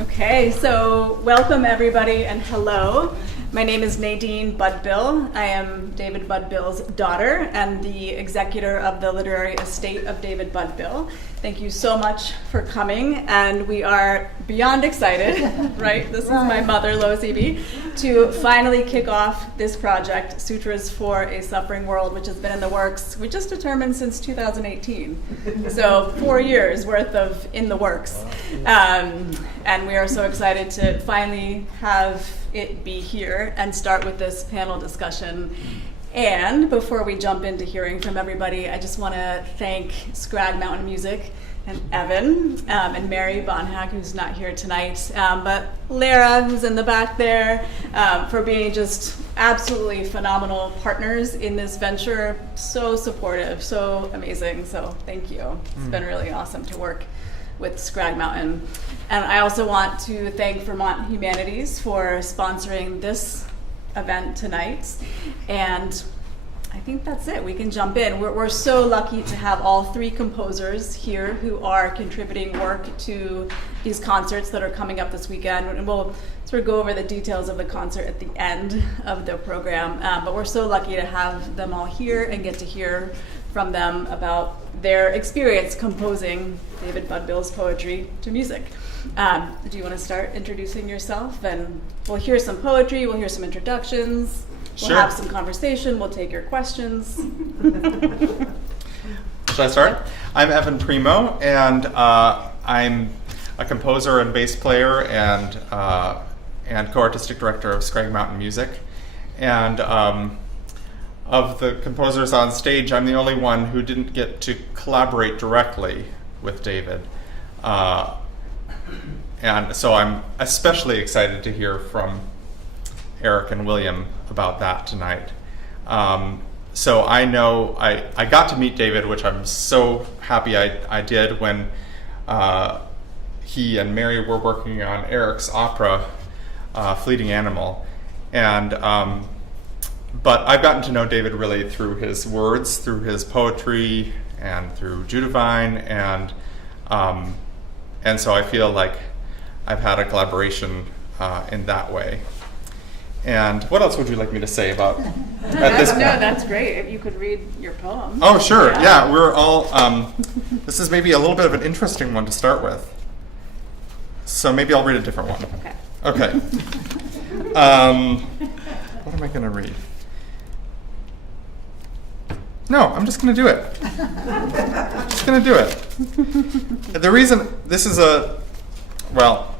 Okay, so welcome everybody and hello. My name is Nadine Budbill. I am David Budbill's daughter and the executor of the literary estate of David Budbill. Thank you so much for coming, and we are beyond excited, right? This is my mother, Lois Eby, to finally kick off this project, Sutras for a Suffering World, which has been in the works, we just determined, since 2018. So 4 years worth of in the works. And we are so excited to finally have it be here and start with this panel discussion. And before we jump into hearing from everybody, I just want to thank Scrag Mountain Music and Evan and Mary Bonhack, who's not here tonight, but Lara, who's in the back there, for being just absolutely phenomenal partners in this venture. So supportive, so amazing. So thank you. It's been really awesome to work with Scrag Mountain. And I also want to thank Vermont Humanities for sponsoring this event tonight. And I think that's it. We can jump in. We're so lucky to have all three composers here who are contributing work to these concerts that are coming up this weekend. And we'll sort of go over the details of the concert at the end of the program. But we're so lucky to have them all here and get to hear from them about their experience composing David Budbill's poetry to music. Do you want to start introducing yourself? And we'll hear some poetry, we'll hear some introductions, we'll have some conversation, we'll take your questions. Should I start? I'm Evan Premo, and I'm a composer and bass player and co-artistic director of Scrag Mountain Music. And of the composers on stage, I'm the only one who didn't get to collaborate directly with David. And so I'm especially excited to hear from Erik and William about that tonight. So I know I got to meet David, which I'm so happy I did when he and Mary were working on Erik's opera, Fleeting Animal. And but I've gotten to know David really through his words, through his poetry, and through Judavine, and so I feel like I've had a collaboration in that way. And what else would you like me to say about at this point? No, that's great. If you could read your poem. Oh, sure. Yeah, we're all. This is maybe a little bit of an interesting one to start with. So maybe I'll read a different one. Okay. What am I going to read? No, I'm just going to do it. Just going to do it. The reason this is well,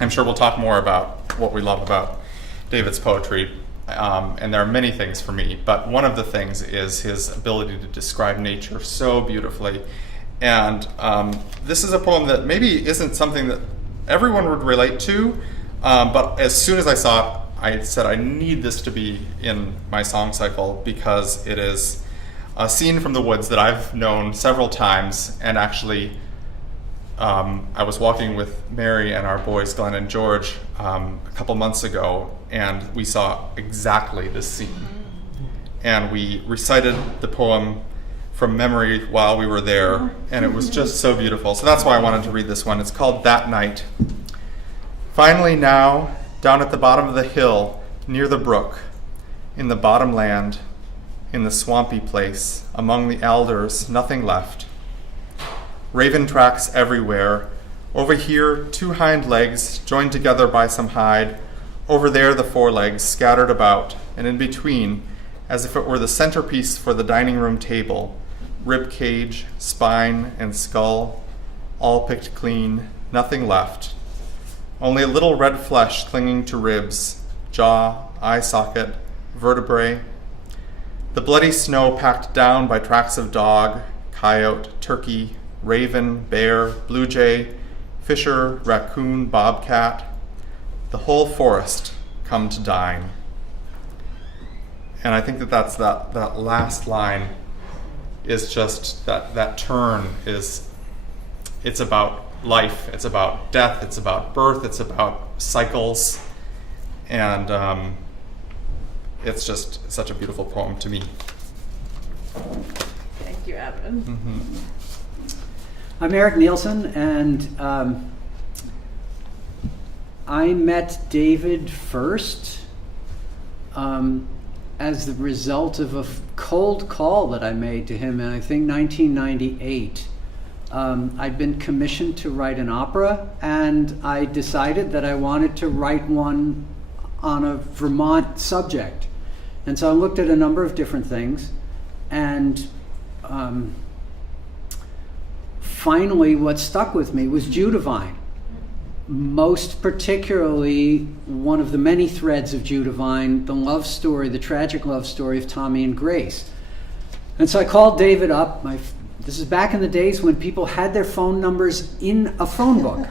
I'm sure we'll talk more about what we love about David's poetry, and there are many things for me, but one of the things is his ability to describe nature so beautifully. And this is a poem that maybe isn't something that everyone would relate to, but as soon as I saw it, I said I need this to be in my song cycle because it is a scene from the woods that I've known several times, and actually I was walking with Mary and our boys Glenn and George a couple months ago, and we saw exactly this scene. And we recited the poem from memory while we were there, and it was just so beautiful. So that's why I wanted to read this one. It's called That Night. Finally now, down at the bottom of the hill, near the brook, in the bottom land, in the swampy place, among the alders, nothing left. Raven tracks everywhere. Over here, 2 hind legs joined together by some hide. Over there, the forelegs scattered about, and in between, as if it were the centerpiece for the dining room table, rib cage, spine, and skull, all picked clean, nothing left. Only a little red flesh clinging to ribs, jaw, eye socket, vertebrae. The bloody snow packed down by tracks of dog, coyote, turkey, raven, bear, blue jay, fisher, raccoon, bobcat, the whole forest come to dine. And I think that's that last line is just that turn is, it's about life, it's about death, it's about birth, it's about cycles, and it's just such a beautiful poem to me. Thank you, Evan. I'm Erik Nielsen, and I met David first as the result of a cold call that I made to him in, I think, 1998. I'd been commissioned to write an opera, and I decided that I wanted to write one on a Vermont subject. And so I looked at a number of different things, and finally what stuck with me was Judavine. Most particularly, one of the many threads of Judavine, the love story, the tragic love story of Tommy and Grace. And so I called David up. This is back in the days when people had their phone numbers in a phone book.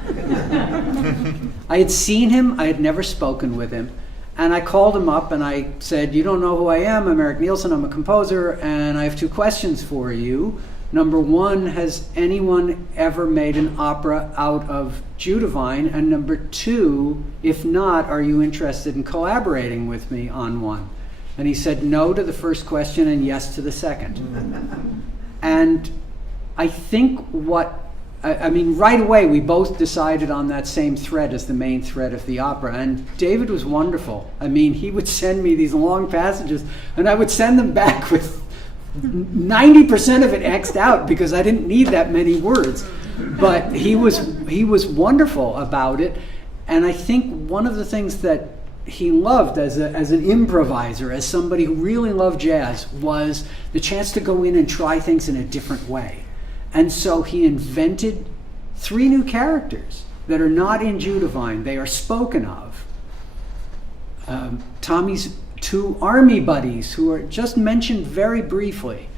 I had seen him, I had never spoken with him. And I called him up and I said, "You don't know who I am. I'm Erik Nielsen, I'm a composer, and I have 2 questions for you. Number 1, has anyone ever made an opera out of Judavine? And number 2, if not, are you interested in collaborating with me on one?" And he said no to the first question and yes to the second. And I think right away we both decided on that same thread as the main thread of the opera. And David was wonderful. I mean, he would send me these long passages and I would send them back with 90% of it X'd out because I didn't need that many words. But he was wonderful about it. And I think one of the things that he loved as an improviser, as somebody who really loved jazz, was the chance to go in and try things in a different way. And so he invented 3 new characters that are not in Judavine. They are spoken of. Tommy's 2 army buddies who are just mentioned very briefly.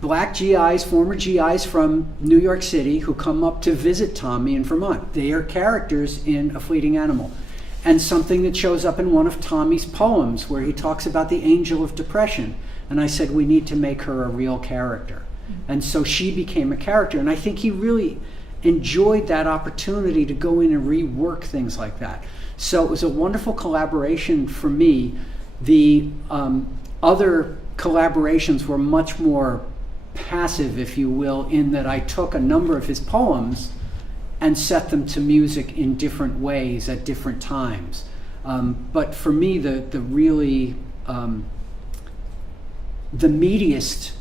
Black GIs, former GIs from New York City who come up to visit Tommy in Vermont. They are characters in A Fleeting Animal. And something that shows up in one of Tommy's poems where he talks about the angel of depression. And I said, we need to make her a real character. And so she became a character. And I think he really enjoyed that opportunity to go in and rework things like that. So it was a wonderful collaboration for me. The other collaborations were much more passive, if you will, in that I took a number of his poems and set them to music in different ways at different times. But for me, the really the meatiest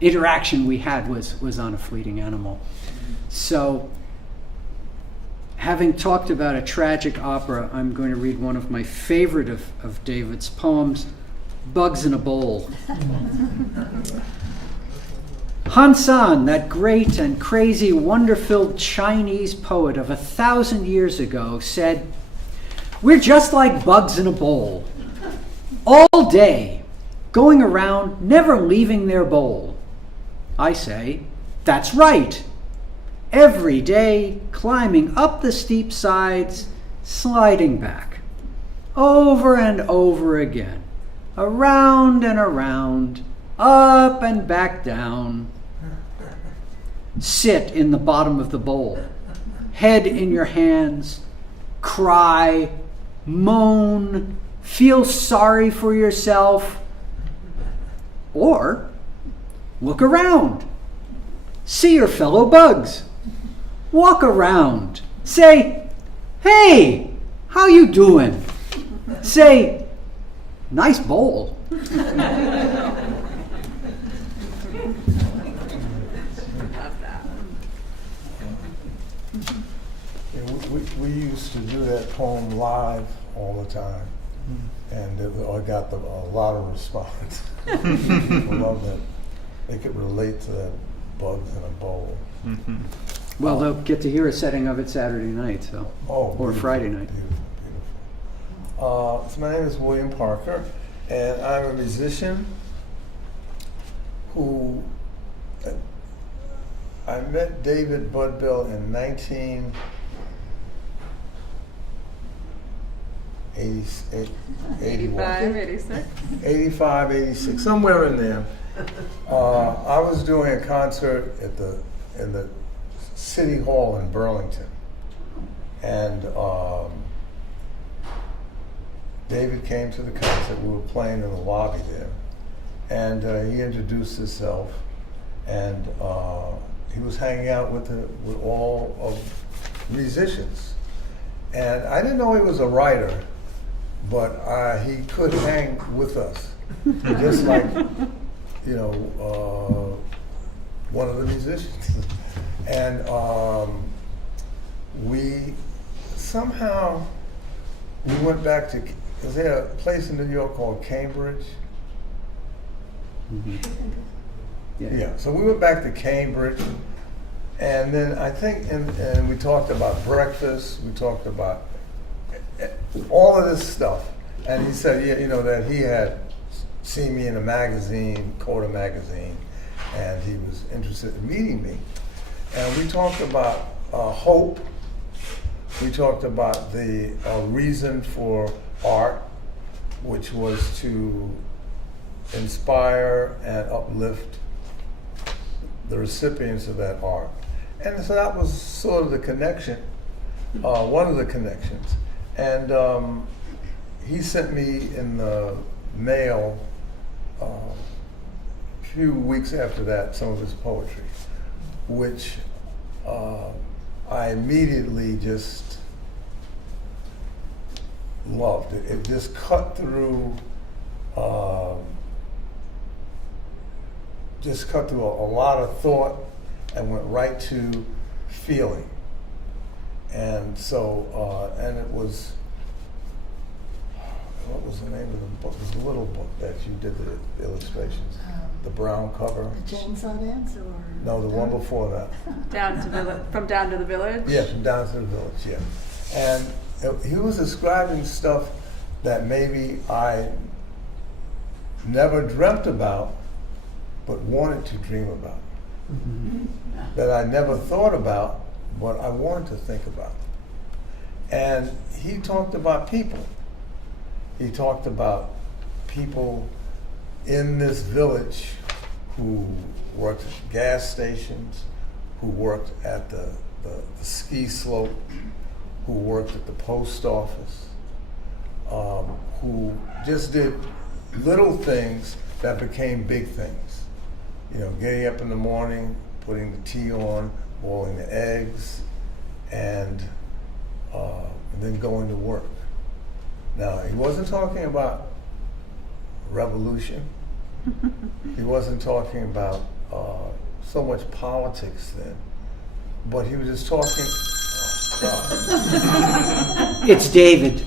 interaction we had was on A Fleeting Animal. So, having talked about a tragic opera, I'm going to read one of my favorite of David's poems, Bugs in a Bowl. Han San, that great and crazy, wonder-filled Chinese poet of 1,000 years ago, said, "We're just like bugs in a bowl, all day, going around, never leaving their bowl." I say, that's right. Every day, climbing up the steep sides, sliding back, over and over again, around and around, up and back down. Sit in the bottom of the bowl, head in your hands, cry, moan, feel sorry for yourself, or look around, see your fellow bugs, walk around, say, "Hey, how you doing?" Say, "Nice bowl." We used to do that poem live all the time, and I got a lot of response. People love that. They could relate to that bugs in a bowl. Mm-hmm. Well, they'll get to hear a setting of it Saturday night, so or Friday night. Beautiful. So my name is William Parker, and I'm a musician who I met David Budbill in 85, 86, somewhere in there. I was doing a concert in the City Hall in Burlington, and David came to the concert. We were playing in the lobby there, and he introduced himself, and he was hanging out with all of musicians, And I didn't know he was a writer, but he could hang with us, just like, one of the musicians. And we went back to, is there a place in New York called Cambridge? Mhm. Yeah, so we went back to Cambridge, and then I think, and we talked about breakfast, we talked about all of this stuff. And he said, that he had seen me in a magazine, Coda magazine, and he was interested in meeting me. And we talked about hope. We talked about the reason for art, which was to inspire and uplift the recipients of that art. And so that was sort of the connection, one of the connections. And he sent me in the mail a few weeks after that some of his poetry, which I immediately just loved. It just cut through a lot of thought and went right to feeling. And so, and it was, what was the name of the book? It was a little book that you did the illustrations. The brown cover. The Chainsaw Dance, or? No, the one before that. From Down to the Village? Yeah, from Down to the Village, yeah. And he was describing stuff that maybe I never dreamt about, but wanted to dream about. Mhm. That I never thought about, but I wanted to think about. And he talked about people. He talked about people in this village who worked at gas stations, who worked at the ski slope, who worked at the post office, who just did little things that became big things. Getting up in the morning, putting the tea on, boiling the eggs, and then going to work. Now, he wasn't talking about revolution. He wasn't talking about so much politics then, but he was just talking. Oh, God. It's David.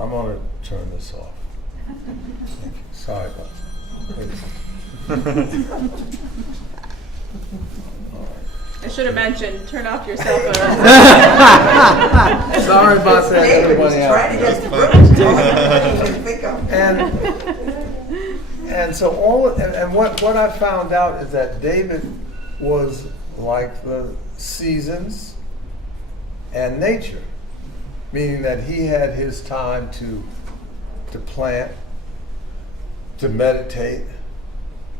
I'm going to turn this off. Thank you. Sorry about that. Please. I should have mentioned, turn off your cell phone. Sorry about that, David was everybody trying to else. get the And so what I found out is that David was like the seasons and nature, meaning that he had his time to plant, to meditate,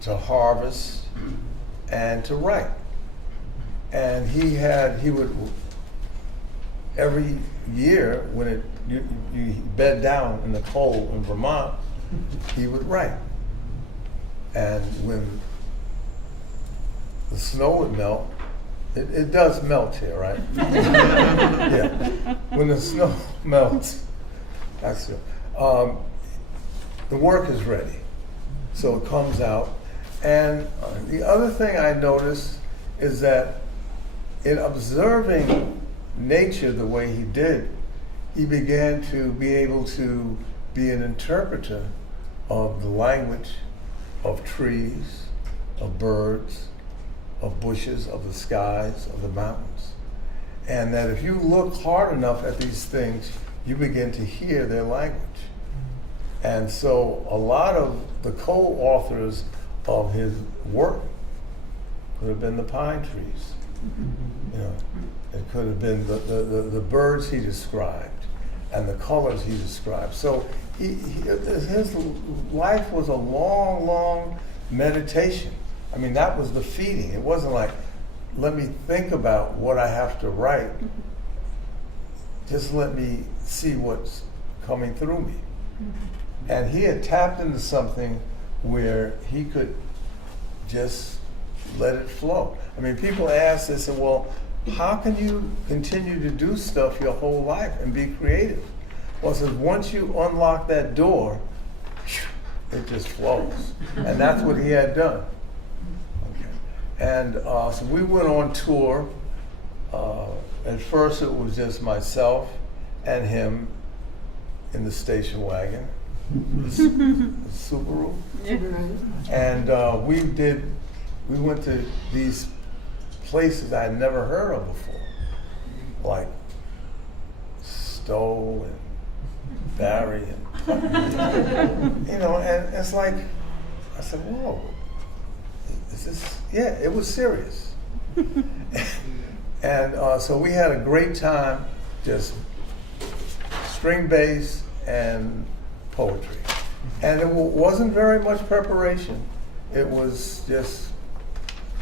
to harvest, and to write. And he would every year when you bed down in the cold in Vermont, he would write. And when the snow would melt, it does melt here, right? Yeah. When the snow melts, that's it. The work is ready, so it comes out. And the other thing I noticed is that in observing nature the way he did, he began to be able to be an interpreter of the language of trees, of birds, of bushes, of the skies, of the mountains. And that if you look hard enough at these things, you begin to hear their language. And so a lot of the co-authors of his work could have been the pine trees. It could have been the birds he described and the colors he described. So his life was a long, long meditation. I mean, that was the feeding. It wasn't like, let me think about what I have to write. Just let me see what's coming through me. And he had tapped into something where he could just let it flow. I mean, people ask this, and well, how can you continue to do stuff your whole life and be creative? Well, it says once you unlock that door, it just flows. And that's what he had done. Okay. And so we went on tour. At first it was just myself and him in the station wagon, the Subaru. And we went to these places I had never heard of before, like Stowe and Barry and you know, and it's like, I said, whoa, is this, yeah, it was serious. And so we had a great time, just string bass and poetry. And it wasn't very much preparation. It was just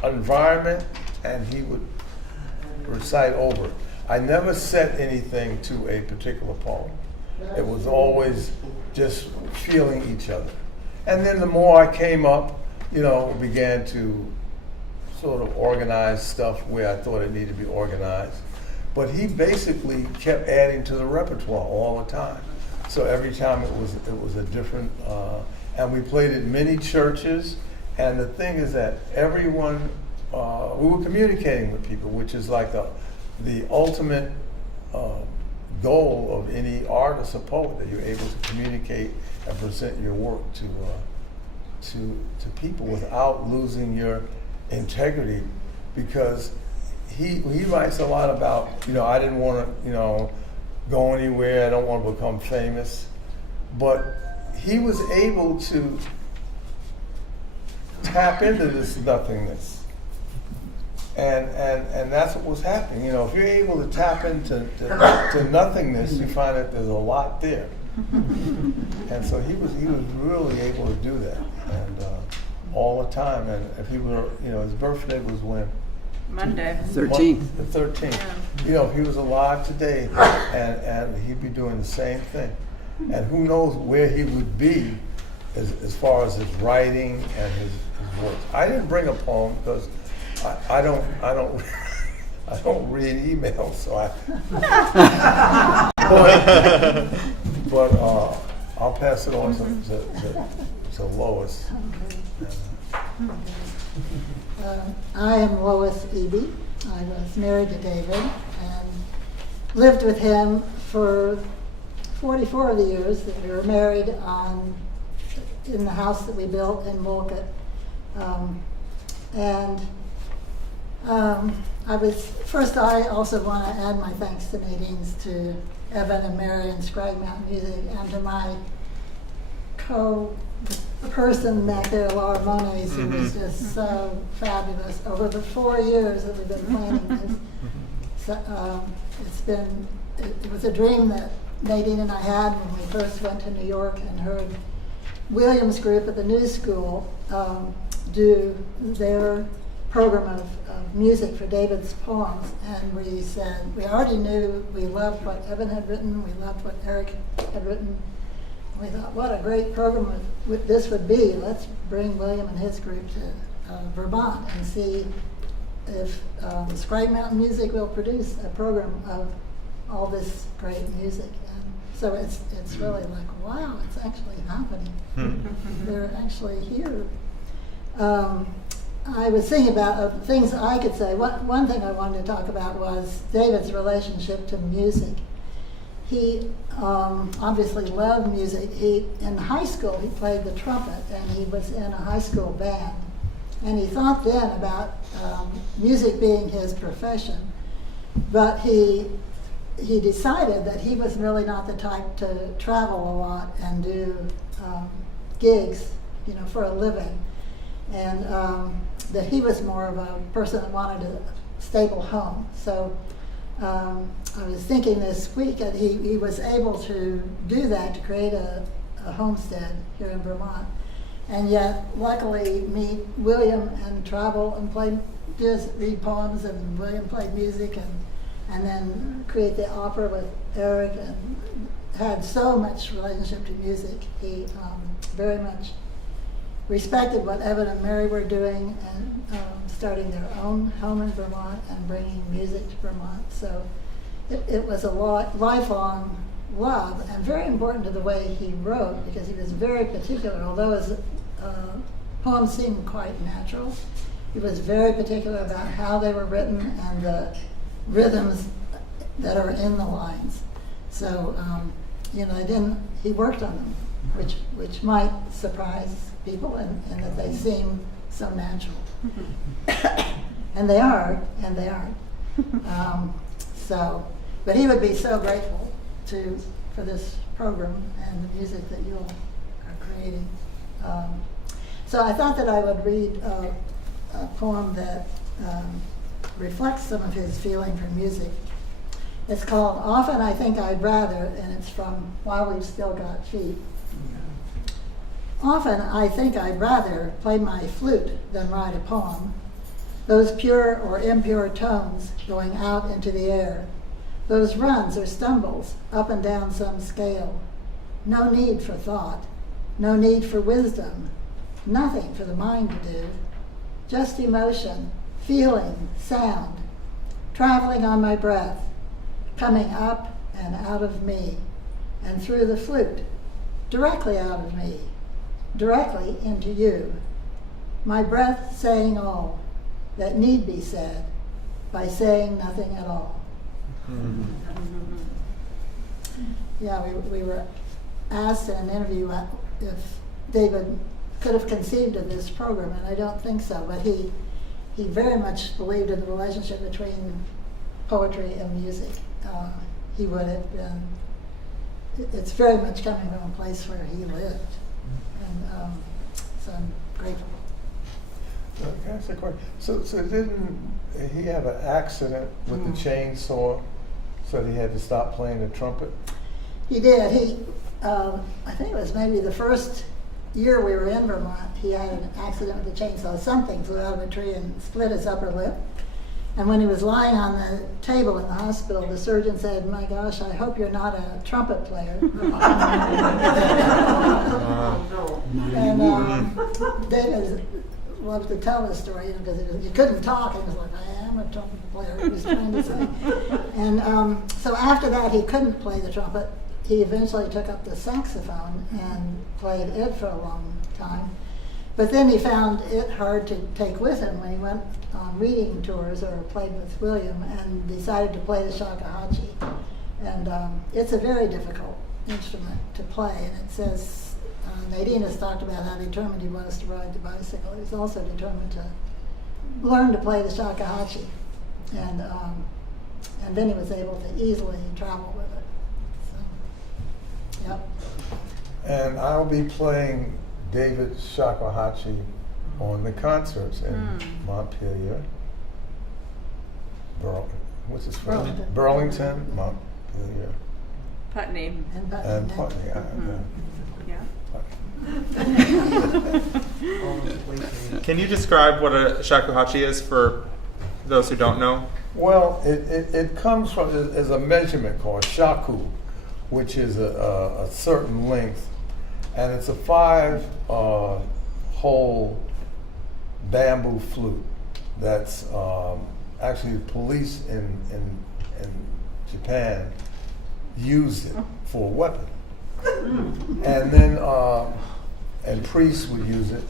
environment, and he would recite over it. I never set anything to a particular poem. It was always just feeling each other. And then the more I came up, you know, began to sort of organize stuff where I thought it needed to be organized. But he basically kept adding to the repertoire all the time. So every time it was a different, and we played at many churches. And the thing is that everyone, we were communicating with people, which is like the ultimate goal of any artist or poet, that you're able to communicate and present your work to people without losing your integrity. Because he writes a lot about, you know, I didn't want to, you know, go anywhere, I don't want to become famous. But he was able to tap into this nothingness. And that's what was happening. You know, if you're able to tap into to nothingness, you find that there's a lot there. And so he was really able to do that, and all the time. And if he were, you know, his birthday was when? Monday. 13th. The 13th. Yeah. You know, if he was alive today, and he'd be doing the same thing. And who knows where he would be as far as his writing and his works. I didn't bring a poem because I don't read emails, so but I'll pass it on to Lois. I am Lois Eby. I was married to David and lived with him for 44 of the years that we were married in the house that we built in Wolcott. I also want to add my thanks to Nadine's, to Evan and Mary and Scrag Mountain Music, and to my person back there, Laura Moniz, who was just so fabulous over the 4 years that we've been planning this. So, it was a dream that Nadine and I had when we first went to New York and heard Williams Group at the New School do their program of music for David's poems, and we said, we already knew we loved what Evan had written, we loved what Erik had written. We thought, what a great program this would be. Let's bring William and his group to Vermont and see if Scrag Mountain Music will produce a program of all this great music. And so it's really like, wow, it's actually happening. They're actually here. I was thinking about things I could say. One thing I wanted to talk about was David's relationship to music. He obviously loved music. In high school, he played the trumpet, and he was in a high school band. And he thought then about music being his profession. But he decided that he was really not the type to travel a lot and do gigs, you know, for a living. And that he was more of a person that wanted a stable home. So I was thinking this week that he was able to do that, to create a homestead here in Vermont. And yet, luckily, meet William and travel and read poems, and William played music, and then create the opera with Erik, and had so much relationship to music. He very much respected what Evan and Mary were doing and starting their own home in Vermont and bringing music to Vermont. So it was a lifelong love, and very important to the way he wrote, because he was very particular. Although his poems seemed quite natural, he was very particular about how they were written and the rhythms that are in the lines. So he worked on them, which might surprise people, and that they seem so natural. And they are, and they aren't. But he would be so grateful for this program and the music that you all are creating. So I thought that I would read a poem that reflects some of his feeling for music. It's called Often I Think I'd Rather, and it's from While We've Still Got Feet. Often I think I'd rather play my flute than write a poem, those pure or impure tones going out into the air, those runs or stumbles up and down some scale. No need for thought, no need for wisdom, nothing for the mind to do, just emotion, feeling, sound, traveling on my breath, coming up and out of me, and through the flute, directly out of me, directly into you. My breath saying all that need be said by saying nothing at all. Yeah, we were asked in an interview if David could have conceived of this program, and I don't think so, but he very much believed in the relationship between poetry and music. He would have been, it's very much coming from a place where he lived, and so I'm grateful. Can I ask a question? So didn't he have an accident with the chainsaw, so he had to stop playing the trumpet? He did. I think it was maybe the first year we were in Vermont, he had an accident with a chainsaw. Something flew out of a tree and split his upper lip. And when he was lying on the table in the hospital, the surgeon said, "My gosh, I hope you're not a trumpet player." And David loved to tell this story, because he couldn't talk. He was like, "I am a trumpet player," he was trying to say. And so after that, he couldn't play the trumpet. He eventually took up the saxophone and played it for a long time. But then he found it hard to take with him when he went on reading tours or played with William, and decided to play the shakuhachi. And it's a very difficult instrument to play. And it says, Nadine has talked about how determined he was to ride the bicycle. He's also determined to learn to play the shakuhachi. And then he was able to easily travel with it. So, yep. And I'll be playing David's shakuhachi on the concerts in Montpelier, Burlington, Montpelier, Putney. and Putney. Yeah. Can you describe what a shakuhachi is for those who don't know? Well, it comes from is a measurement called shaku, which is a certain length, and it's a 5-hole bamboo flute that's actually police in Japan used it for a weapon, and then and priests would use it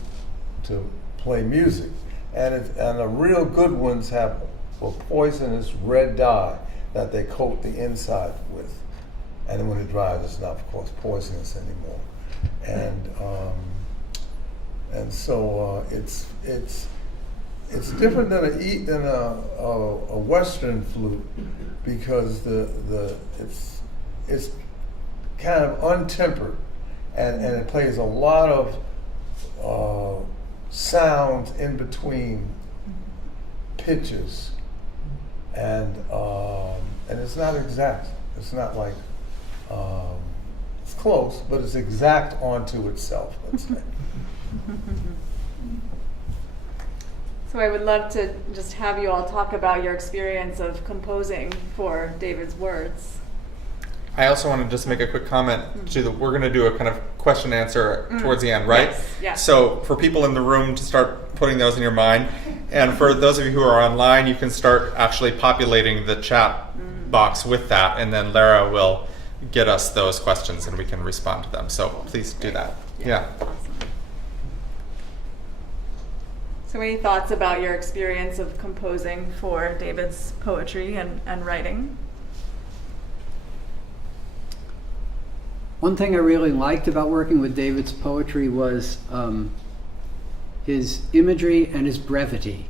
to play music, and the real good ones have a poisonous red dye that they coat the inside with, and then when it dries, it's not, of course, poisonous anymore. And so it's different than a Western flute, because it's kind of untempered, and it plays a lot of sounds in between pitches, and it's not exact. It's not like it's close, but it's exact onto itself, let's say. So I would love to just have you all talk about your experience of composing for David's words. I also want to just make a quick comment to we're going to do a kind of question and answer towards the end, right? Yes, yes. So for people in the room to start putting those in your mind, and for those of you who are online, you can start actually populating the chat box with that, and then Lara will get us those questions and we can respond to them. So please do that. Yeah. Awesome. So any thoughts about your experience of composing for David's poetry and writing? One thing I really liked about working with David's poetry was his imagery and his brevity.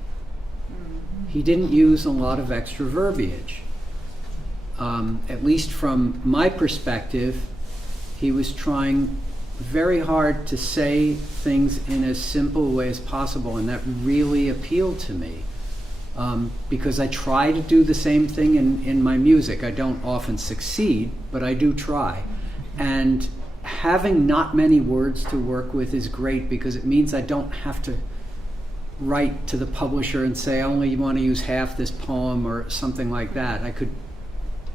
He didn't use a lot of extra verbiage. At least from my perspective, he was trying very hard to say things in as simple a way as possible, and that really appealed to me. Because I try to do the same thing in my music. I don't often succeed, but I do try. And having not many words to work with is great, because it means I don't have to write to the publisher and say, I only want to use half this poem or something like that. I could,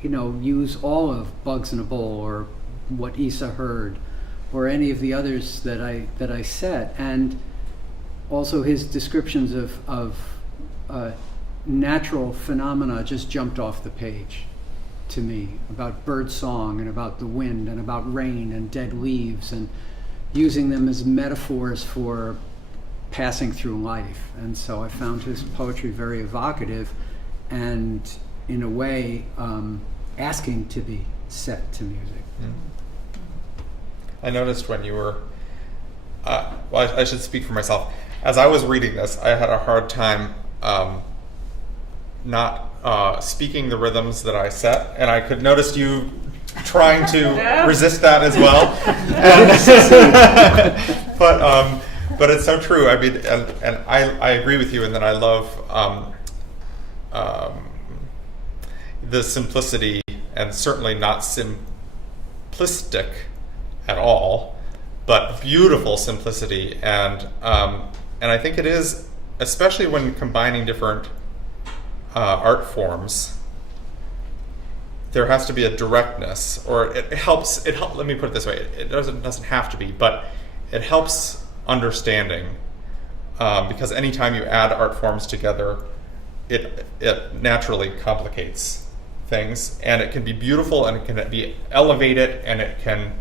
use all of Bugs in a Bowl or What Isa Heard or any of the others that I set. And also his descriptions of natural phenomena just jumped off the page to me, about bird song and about the wind and about rain and dead leaves, and using them as metaphors for passing through life. And so I found his poetry very evocative and, in a way, asking to be set to music. I noticed when you were, I should speak for myself. As I was reading this, I had a hard time not speaking the rhythms that I set, and I could notice you trying to resist that as well. But it's so true. I mean, and I agree with you in that I love the simplicity, and certainly not simplistic at all, but beautiful simplicity. And I think it is, especially when combining different art forms, there has to be a directness, or it helps. Let me put it this way: it doesn't have to be, but it helps understanding, because anytime you add art forms together, it naturally complicates things, and it can be beautiful, and it can be elevated, and it can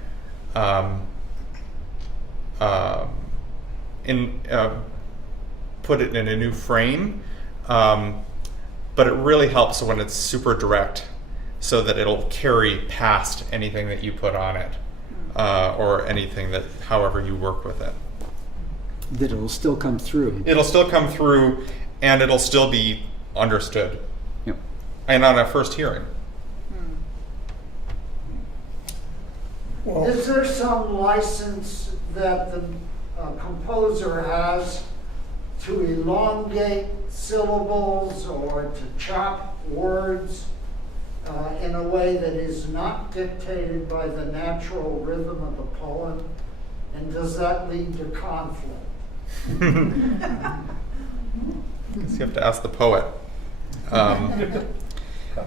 put it in a new frame. But it really helps when it's super direct, so that it'll carry past anything that you put on it, or anything that, however you work with it. That it'll still come through. It'll still come through, and it'll still be understood. Yep. And on a first hearing. Well, Is there some license that the composer has to elongate syllables or to chop words in a way that is not dictated by the natural rhythm of the poem? And does that lead to conflict? Guess you have to ask the poet.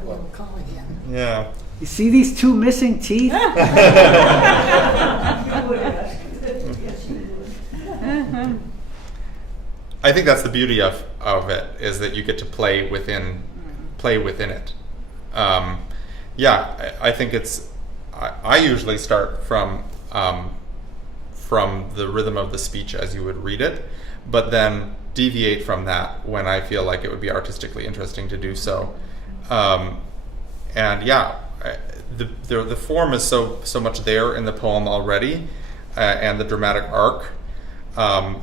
We'll call again. Yeah. You see these two missing teeth? I think that's the beauty of it, is that you get to play within it. I think it's. I usually start from the rhythm of the speech as you would read it, but then deviate from that when I feel like it would be artistically interesting to do so. The form is so much there in the poem already, and the dramatic arc.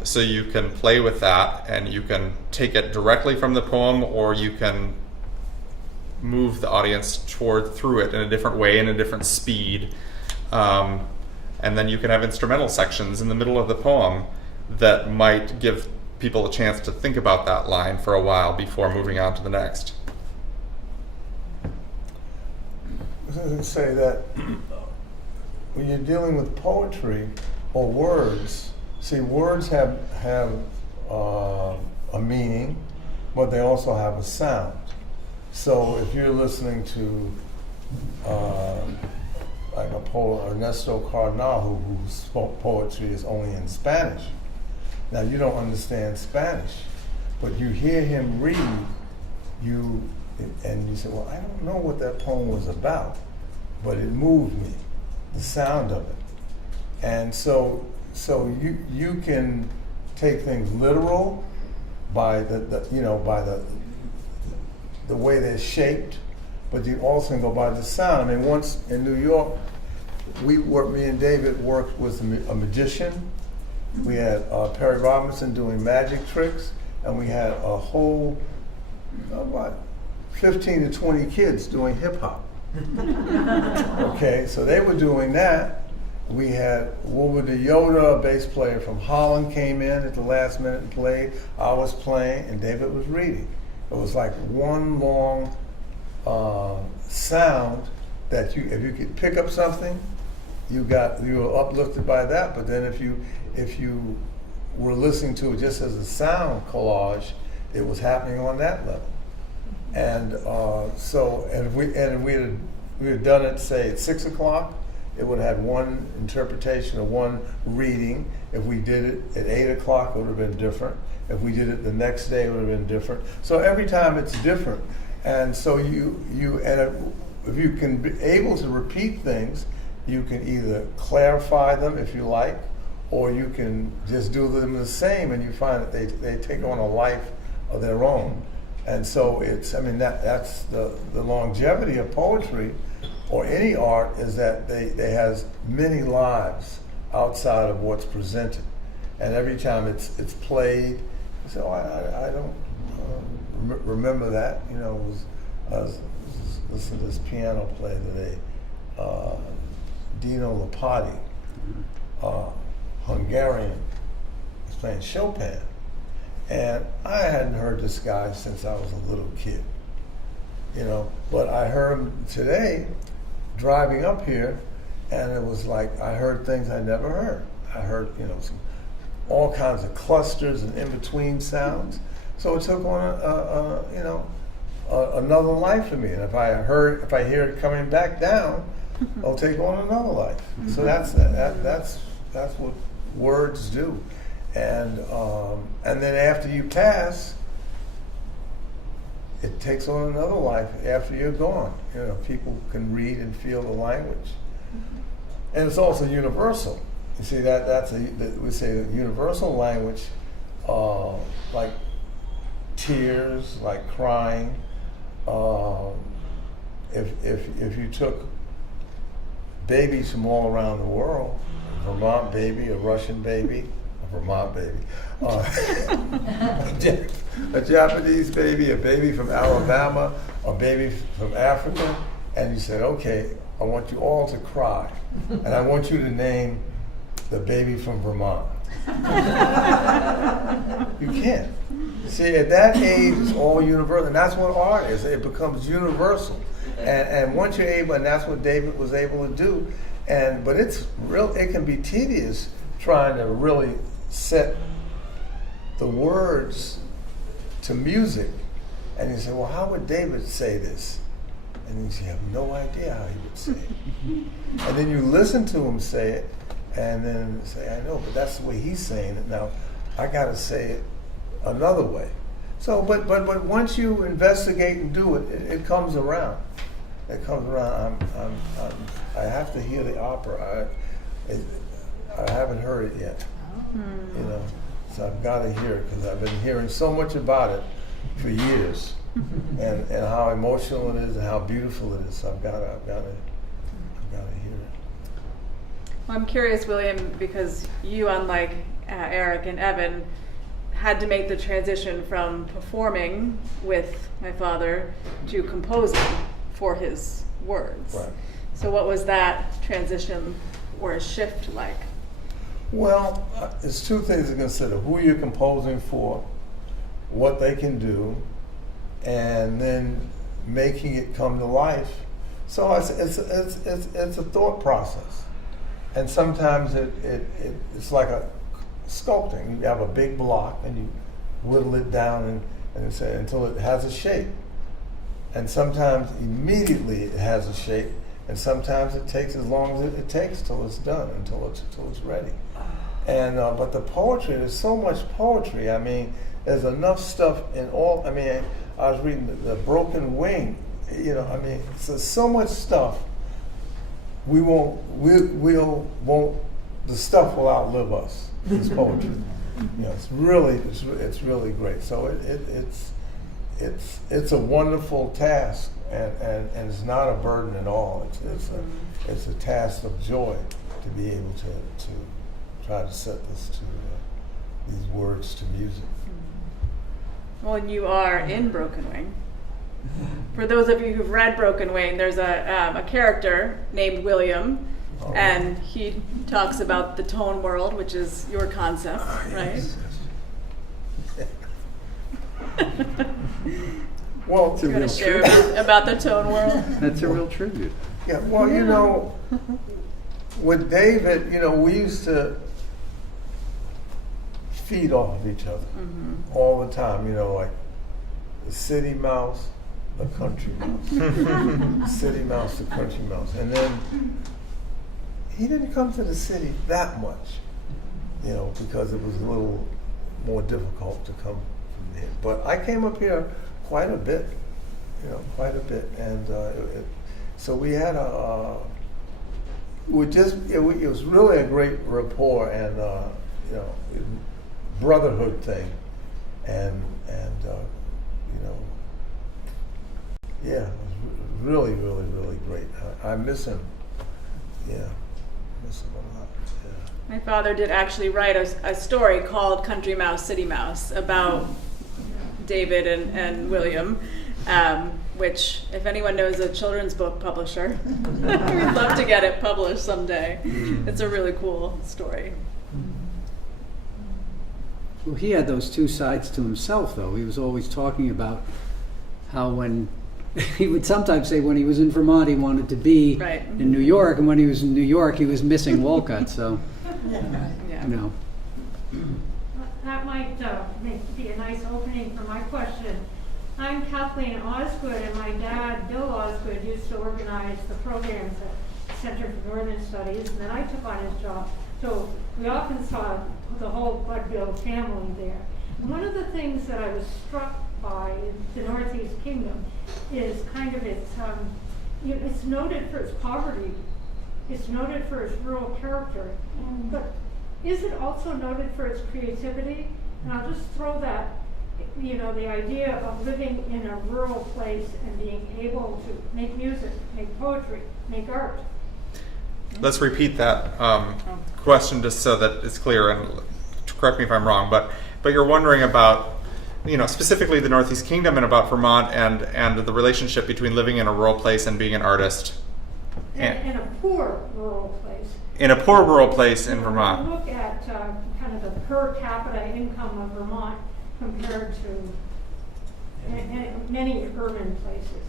So you can play with that, and you can take it directly from the poem, or you can move the audience through it in a different way, in a different speed. And then you can have instrumental sections in the middle of the poem that might give people a chance to think about that line for a while before moving on to the next. I was going to say that when you're dealing with poetry or words, see, words have a meaning, but they also have a sound. So if you're listening to like a poet, Ernesto Cardenal, whose poetry is only in Spanish. Now you don't understand Spanish, but you hear him read, and you say, well, I don't know what that poem was about, but it moved me, the sound of it. And so you can take things literal by the way they're shaped, but you also can go by the sound. I mean, once in New York, me and David worked with a magician. We had Perry Robinson doing magic tricks, and we had a whole, about 15 to 20 kids doing hip hop. Okay, so they were doing that. We had Wilbur Yoda, a bass player from Holland, came in at the last minute and played. I was playing, and David was reading. It was like one long sound that if you could pick up something, you were uplifted by that. But then if you were listening to it just as a sound collage, it was happening on that level. And if we had done it, say, at 6 o'clock, it would have had one interpretation or one reading. If we did it at 8 o'clock, it would have been different. If we did it the next day, it would have been different. So every time it's different. And so if you can be able to repeat things, you can either clarify them if you like, or you can just do them the same, and you find that they take on a life of their own. And so that's the longevity of poetry or any art, is that they has many lives outside of what's presented. And every time it's played, you say, I don't remember that. You know, I was listening to this piano player today, Dino Lipati, Hungarian. He's playing Chopin. And I hadn't heard this guy since I was a little kid, you know. But I heard him today driving up here, and it was like I heard things I never heard. I heard, you know, all kinds of clusters and in-between sounds. So it took on another life for me. And if I hear it coming back down, it'll take on another life. So that's what words do. And then after you pass, it takes on another life after you're gone. You know, people can read and feel the language, and it's also universal. You see, we say that universal language, like tears, like crying. If you took babies from all around the world, a Vermont baby, a Russian baby. Vermont baby, a Japanese baby, a baby from Alabama, a baby from Africa, and you said, okay, I want you all to cry, and I want you to name the baby from Vermont. You can't. See, at that age, it's all universal, and that's what art is. It becomes universal, and once you're able, and that's what David was able to do, but it's real. It can be tedious trying to really set the words to music, and you say, well, how would David say this? And you say, I have no idea how he would say it. And then you listen to him say it, and then say, I know, but that's the way he's saying it. Now, I got to say it another way. So, but once you investigate and do it, it comes around. It comes around. I have to hear the opera. I haven't heard it yet. You know, so I've got to hear it because I've been hearing so much about it for years, and how emotional it is and how beautiful it is. So I've got to hear it. Well, I'm curious, William, because you, unlike Erik and Evan, had to make the transition from performing with my father to composing for his words. Right. So what was that transition or a shift like? Well, it's two things to consider: who you're composing for, what they can do, and then making it come to life. So it's a thought process, and sometimes it's like a sculpting. You have a big block and you whittle it down and say until it has a shape, and sometimes immediately it has a shape, and sometimes it takes as long as it takes till it's done, until it's ready. And but the poetry, there's so much poetry. I mean, there's enough stuff in all. I mean, I was reading the Broken Wing. You know, I mean, so much stuff. We won't. The stuff will outlive us. This poetry. You know, it's really great. So it's a wonderful task, and it's not a burden at all. It's a task of joy to be able to try to set these words to music. Well, and you are in Broken Wing. For those of you who've read Broken Wing, there's a character named William, and he talks about the tone world, which is your concept, right? Yes. Well, You want to share about the tone world? That's a real tribute. yeah. Well, you know, with David, you know, we used to feed off of each other all the time. You know, like the city mouse, the country mouse, city mouse, the country mouse, and then he didn't come to the city that much, you know, because it was a little more difficult to come from there. But I came up here quite a bit, you know, and so we had it was really a great rapport and you know, brotherhood thing, and you know, yeah, it was really great. I miss him. Yeah, miss him a lot. Yeah. My father did actually write a story called Country Mouse, City Mouse about David and William, which, if anyone knows a children's book publisher, we'd love to get it published someday. It's a really cool story. Well, he had those two sides to himself, though. He was always talking about how when he would sometimes say when he was in Vermont he wanted to be Right. in New York, and when he was in New York he was missing Wolcott. So, Yeah. you know. That might be a nice opening for my question. I'm Kathleen Osgood, and my dad, Bill Osgood, used to organize the programs at Center for Northern Studies, and then I took on his job. So we often saw the whole Budbill family there. And one of the things that I was struck by in the Northeast Kingdom is kind of its, it's noted for its poverty, it's noted for its rural character, but is it also noted for its creativity? And I'll just throw that, you know, the idea of living in a rural place and being able to make music, make poetry, make art. Let's repeat that question just so that it's clear, and correct me if I'm wrong, but you're wondering about, you know, specifically the Northeast Kingdom and about Vermont and the relationship between living in a rural place and being an artist. In a poor rural place. In a poor rural place in Vermont. Look at kind of the per capita income of Vermont compared to many urban places.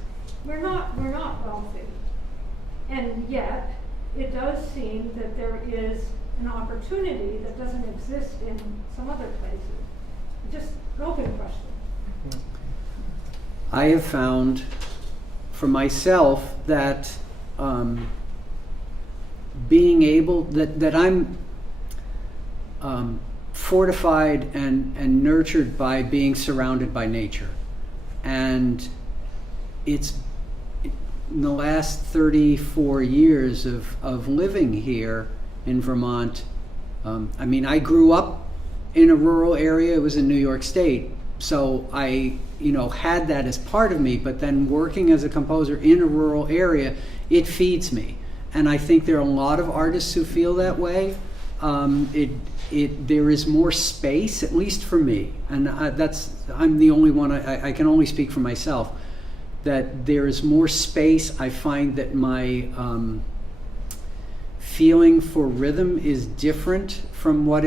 We're not wealthy, and yet it does seem that there is an opportunity that doesn't exist in some other places. Just an open question. I have found for myself that being able that I'm fortified and nurtured by being surrounded by nature, and it's in the last 34 years of living here in Vermont. I mean, I grew up in a rural area. It was in New York State, so I, you know, had that as part of me. But then working as a composer in a rural area, it feeds me, and I think there are a lot of artists who feel that way. There is more space, at least for me, and I'm the only one. I can only speak for myself. That there is more space. I find that my feeling for rhythm is different from what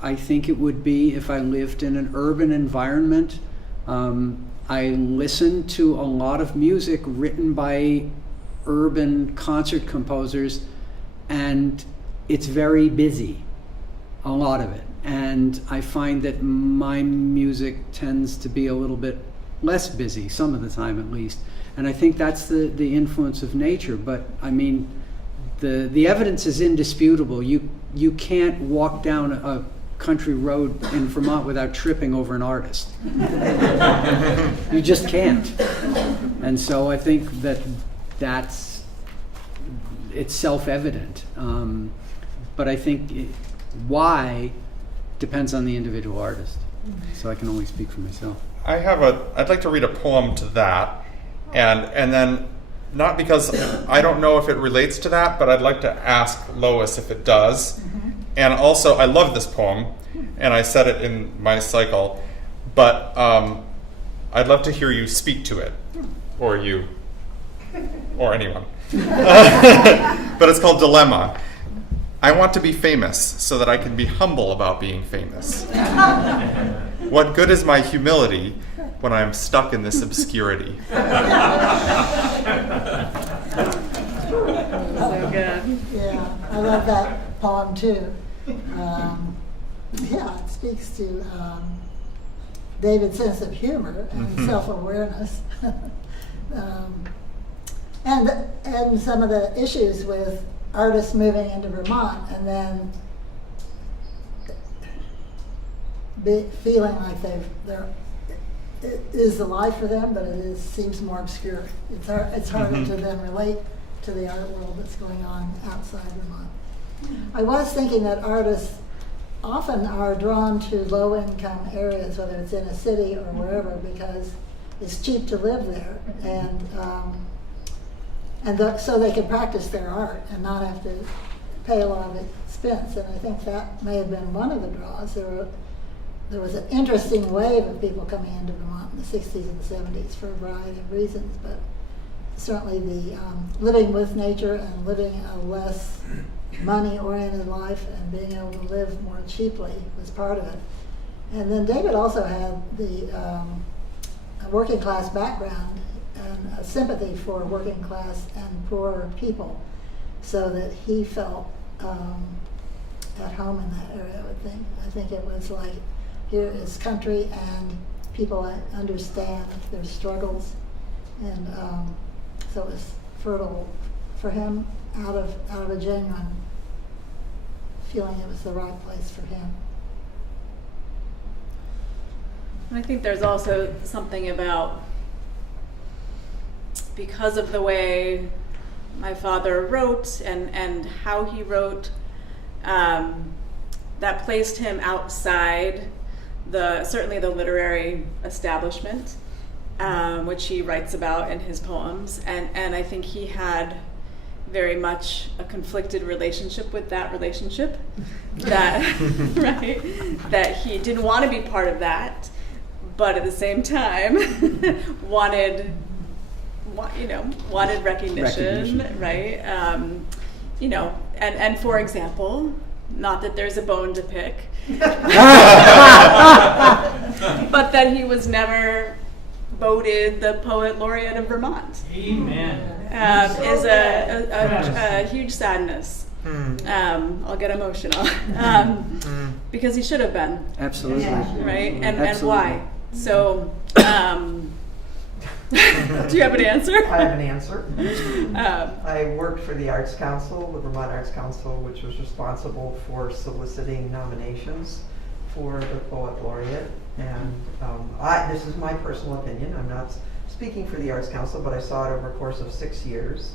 I think it would be if I lived in an urban environment. I listen to a lot of music written by urban concert composers, and it's very busy, a lot of it. And I find that my music tends to be a little bit less busy, some of the time at least. And I think that's the influence of nature. But I mean, the evidence is indisputable. You can't walk down a country road in Vermont without tripping over an artist. You just can't. And so I think it's self-evident. But I think why depends on the individual artist. So I can only speak for myself. I'd like to read a poem to that, and then, not because I don't know if it relates to that, but I'd like to ask Lois if it does. And also, I love this poem, and I said it in my cycle, but I'd love to hear you speak to it, or anyone. But it's called Dilemma. I want to be famous so that I can be humble about being famous. What good is my humility when I am stuck in this obscurity? So good. Yeah, I love that poem too. Yeah, it speaks to David's sense of humor and self-awareness. And some of the issues with artists moving into Vermont and then feeling like it is the life for them, but it seems more obscure. It's harder to then relate to the art world that's going on outside Vermont. I was thinking that artists often are drawn to low-income areas, whether it's in a city or wherever, because it's cheap to live there, so they can practice their art and not have to pay a lot of expense. And I think that may have been one of the draws. There was an interesting wave of people coming into Vermont in the 60s and 70s for a variety of reasons, but certainly the living with nature and living a less money-oriented life and being able to live more cheaply was part of it. And then David also had a working class background and a sympathy for working class and poor people, so that he felt at home in that area, I would think. I think it was like, here is country and people understand their struggles, and so it was fertile for him out of a genuine feeling it was the right place for him. I think there's also something about, because of the way my father wrote and how he wrote, that placed him outside certainly the literary establishment, which he writes about in his poems, and I think he had very much a conflicted relationship with that relationship, that right, that he didn't want to be part of that, but at the same time wanted recognition. Right? And for example, not that there's a bone to pick, but that he was never voted the Poet Laureate of Vermont. Amen. Is a huge sadness. I'll get emotional because he should have been. Absolutely. Right? And Absolutely. why? So, do you have an answer? I have an answer. I worked for the Arts Council, the Vermont Arts Council, which was responsible for soliciting nominations for the Poet Laureate. And this is my personal opinion. I'm not speaking for the Arts Council, but I saw it over a course of 6 years.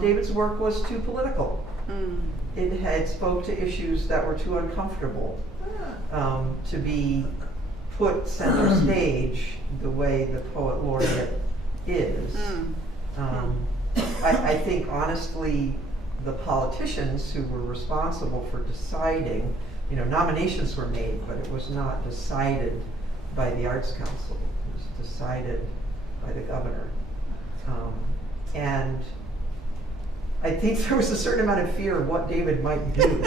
David's work was too political. It had spoke to issues that were too uncomfortable to be put center stage the way the Poet Laureate is. I think, honestly, the politicians who were responsible for deciding, nominations were made, but it was not decided by the Arts Council. It was decided by the governor. And I think there was a certain amount of fear of what David might do.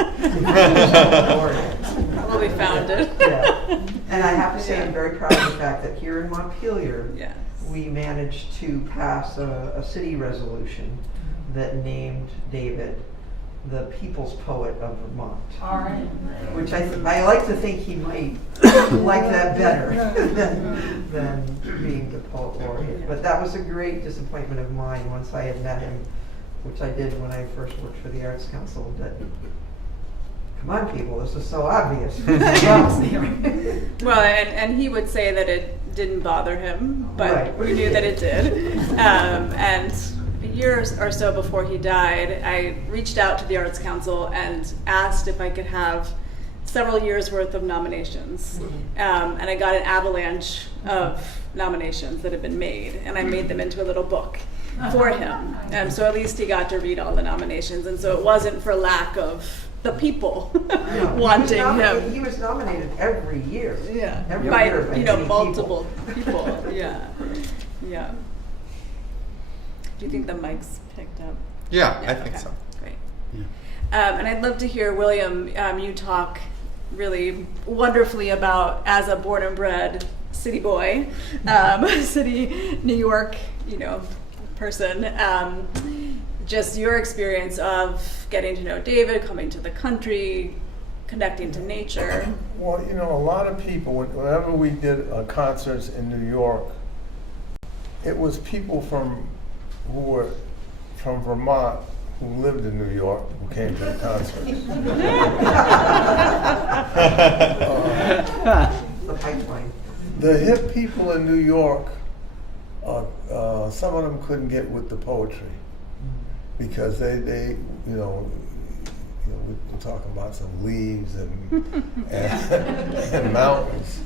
Probably founded. Yeah. And I have to say, I'm very proud of the fact that here in Montpelier, Yes. we managed to pass a city resolution that named David the People's Poet of Vermont. All right. Which I like to think he might like that better than being the poet laureate. But that was a great disappointment of mine once I had met him, which I did when I first worked for the Arts Council. That, come on, people, this is so obvious. Well, and he would say that it didn't bother him, but Right. we knew that it did. And a year or so before he died, I reached out to the Arts Council and asked if I could have several years worth of nominations. And I got an avalanche of nominations that had been made, and I made them into a little book for him. So at least he got to read all the nominations, and so it wasn't for lack of the people wanting him. He was nominated every year. Yeah, Every by year by you know many multiple people. Yeah, yeah. Do you think the mic's picked up? Yeah, I think okay. so. Great. And I'd love to hear, William, you talk really wonderfully about, as a born and bred city boy, city New York, person, just your experience of getting to know David, coming to the country, connecting to nature. Well, a lot of people, whenever we did concerts in New York, it was people who were from Vermont who lived in New York who came to the concerts. The pipeline. The hip people in New York, some of them couldn't get with the poetry because they we're talking about some leaves and mountains.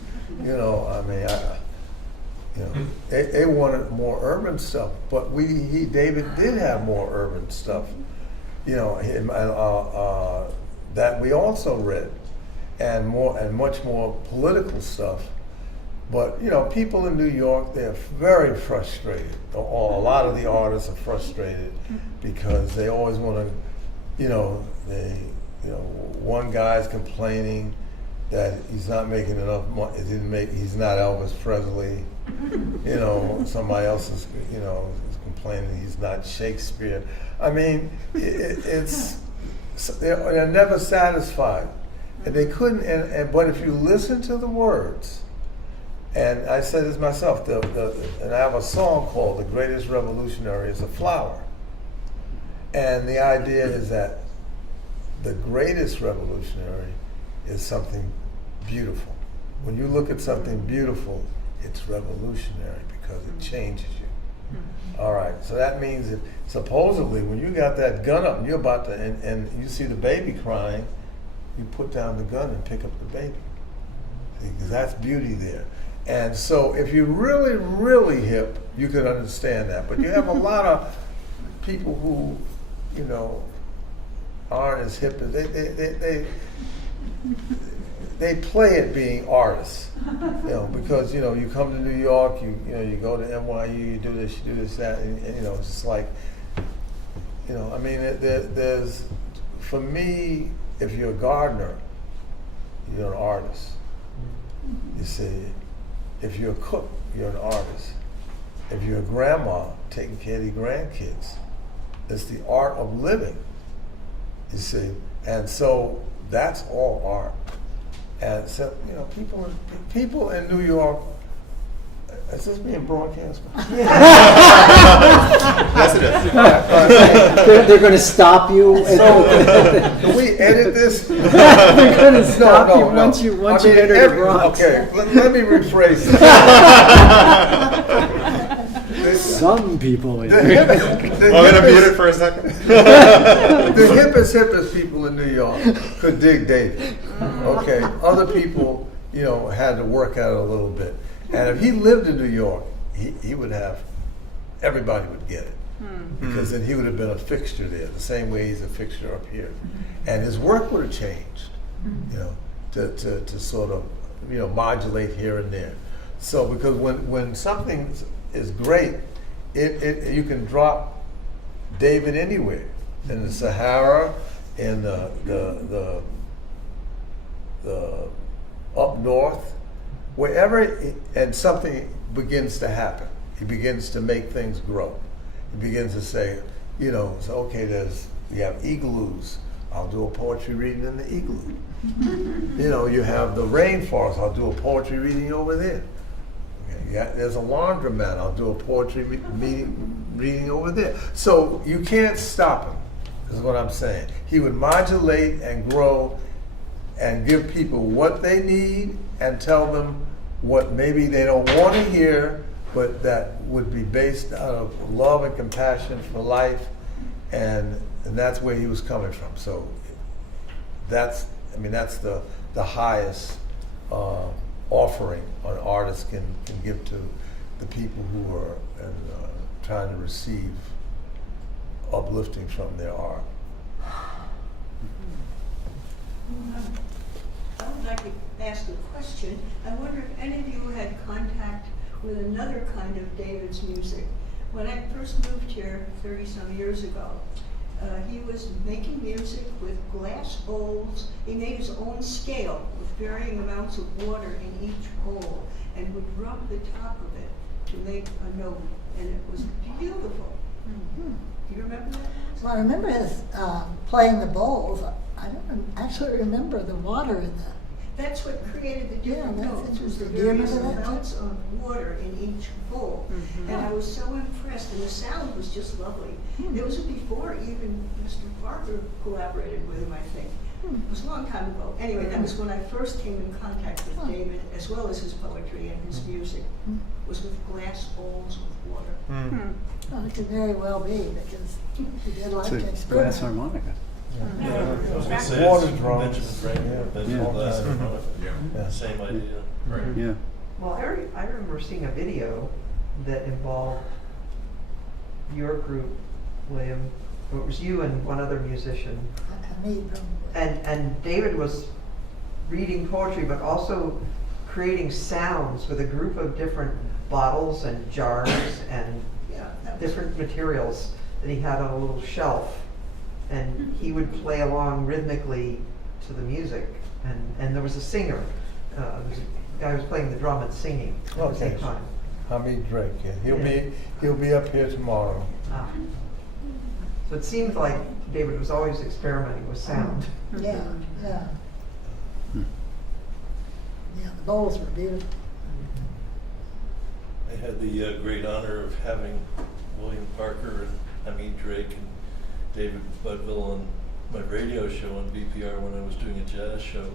They wanted more urban stuff, but David did have more urban stuff, that we also read, and much more political stuff. But people in New York, they're very frustrated. Or a lot of the artists are frustrated because they always want to, one guy's complaining that he's not making enough money. He's not Elvis Presley. Somebody else is complaining he's not Shakespeare. I mean, they're never satisfied, and they couldn't. But if you listen to the words. And I said this myself, and I have a song called "The Greatest Revolutionary is a Flower." And the idea is that the greatest revolutionary is something beautiful. When you look at something beautiful, it's revolutionary because it changes you. All right, so that means that supposedly when you got that gun up and you're about to, and you see the baby crying, you put down the gun and pick up the baby. Because that's beauty there. And so if you're really, really hip, you can understand that. But you have a lot of people who, aren't as hip as they play at being artists. Because you come to New York, you go to NYU, you do this, that, and it's just like, there's, for me, if you're a gardener, you're an artist. You see. If you're a cook, you're an artist. If you're a grandma taking care of your grandkids, it's the art of living, you see. And so that's all art. And so, people in New York, is this being broadcast? Yes, it is. They're going to stop you. Can we edit this? They're going to stop you once you enter the Bronx. Okay, let me rephrase this. Some people in I'm going to mute it for a second. The hippest people in New York could dig David. Okay, other people, had to work at it a little bit. And if he lived in New York, he would have, everybody would get it. Because then he would have been a fixture there, the same way he's a fixture up here. And his work would have changed, to sort of, modulate here and there. So because when something is great, you can drop David anywhere, in the Sahara, in the up north, wherever, and something begins to happen. He begins to make things grow. He begins to say, so okay, we have igloos. I'll do a poetry reading in the igloo. You know, you have the rainforest, I'll do a poetry reading over there. Okay, yeah, there's a laundromat, I'll do a poetry reading over there. So you can't stop him, is what I'm saying. He would modulate and grow and give people what they need and tell them what maybe they don't want to hear, but that would be based out of love and compassion for life, and that's where he was coming from. So that's the highest offering an artist can give to the people who are trying to receive uplifting from their art. I would like to ask a question. I wonder if any of you had contact with another kind of David's music. When I first moved here 30-some years ago, he was making music with glass bowls. He made his own scale with varying amounts of water in each bowl and would rub the top of it to make a note, and it was beautiful. Mm-hmm. Do you remember that? Well, I remember his playing the bowls. I don't actually remember the water in that. That's what created the different that's notes, was the interesting. Do you various remember that too? amounts of water in each bowl. Mhm. And I was so impressed, and the sound was just lovely. It was before even Mr. Parker collaborated with him, I think. It was a long time ago. Anyway, that was when I first came in contact with David, as well as his poetry and his music, was with glass bowls with water. Well, it could very well be, because he did like to It's a experiment. brass harmonica. Yeah, I was gonna say Water it's drums. Benjamin Franklin, Yeah. Benjamin Yeah. Glass, Yeah. same idea. Right. Yeah. Well, I remember seeing a video that involved your group, William. It was you and one other musician. Me, probably. And David was reading poetry, but also creating sounds with a group of different bottles and jars and Yeah, that was different materials that he had on a little shelf. And he would play along rhythmically to the music. And there was a singer. There was a guy who was playing the drum and singing at the same Okay. time. Hamid Drake, yeah. He'll be up here tomorrow. So it seemed like David was always experimenting with sound. Yeah, yeah. Yeah, the bowls were beautiful. I had the great honor of having William Parker and Hamid Drake and David Budbill on my radio show on BPR when I was doing a jazz show.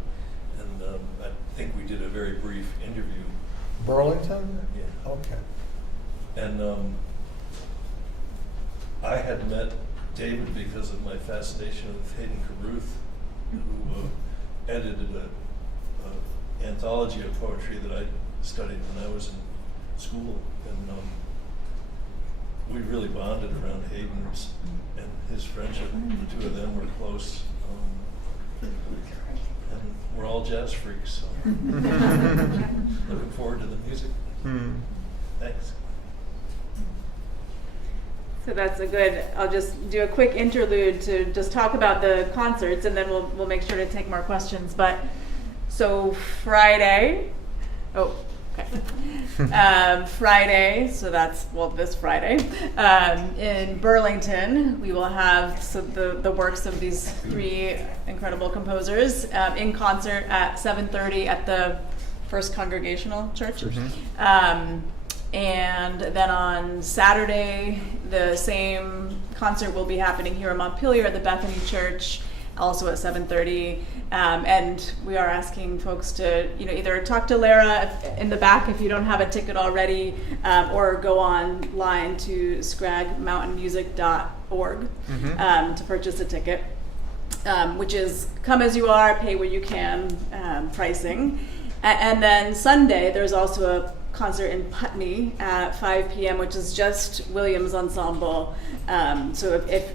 And I think we did a very brief interview. Burlington? Yeah. Okay. And I had met David because of my fascination with Hayden Carruth, who edited an anthology of poetry that I studied when I was in school. And we really bonded around Hayden's and his friendship. The two of them were close. And we're all jazz freaks, so looking forward to the music. Thanks. So that's a good, I'll just do a quick interlude to just talk about the concerts, and then we'll make sure to take more questions. But so Friday, Friday, so that's, well, this Friday, in Burlington, we will have the works of these three incredible composers in concert at 7:30 at the First Congregational Church. And then on Saturday, the same concert will be happening here in Montpelier at the Bethany Church, also at 7:30. And we are asking folks to, either talk to Lara in the back if you don't have a ticket already, or go online to scragmountainmusic.org to purchase a ticket, which is come as you are, pay where you can pricing. And then Sunday, there's also a concert in Putney at 5 p.m., which is just Williams Ensemble. So if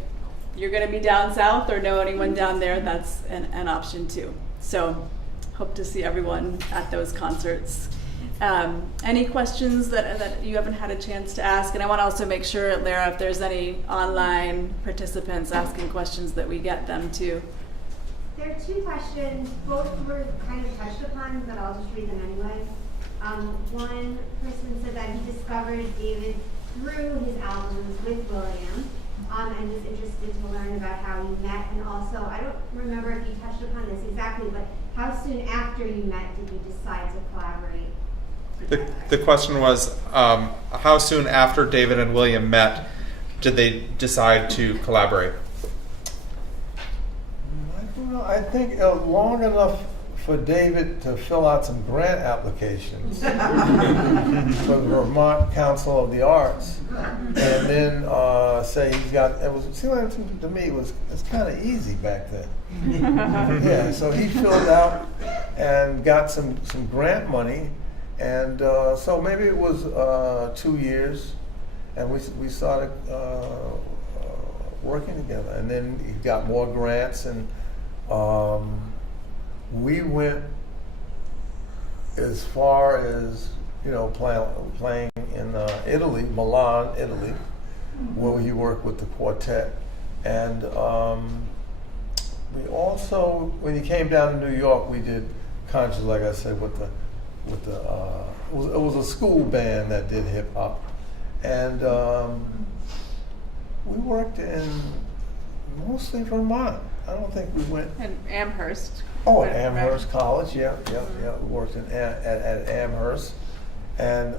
you're going to be down south or know anyone down there, that's an option too. So hope to see everyone at those concerts. Any questions that you haven't had a chance to ask? And I want to also make sure, Lara, if there's any online participants asking questions, that we get them too. There are two questions. Both were kind of touched upon, but I'll just read them anyway. One person said that he discovered David through his albums with William, and was interested to learn about how you met. And also, I don't remember if you touched upon this exactly, but how soon after you met did you decide to collaborate together? The question was, how soon after David and William met did they decide to collaborate? I don't know. I think long enough for David to fill out some grant applications for the Vermont Council of the Arts, and then say he's got. It seemed like to me it's kind of easy back then. Yeah, so he filled out and got some grant money, and so maybe it was 2 years, and we started working together, and then he got more grants, and we went as far as playing in Italy, Milan, Italy, where he worked with the quartet, and we also, when he came down to New York, we did concerts, like I said, with the it was a school band that did hip hop, and we worked in mostly Vermont. I don't think we went. And Amherst. Oh, at Amherst College, yeah. We worked at Amherst, and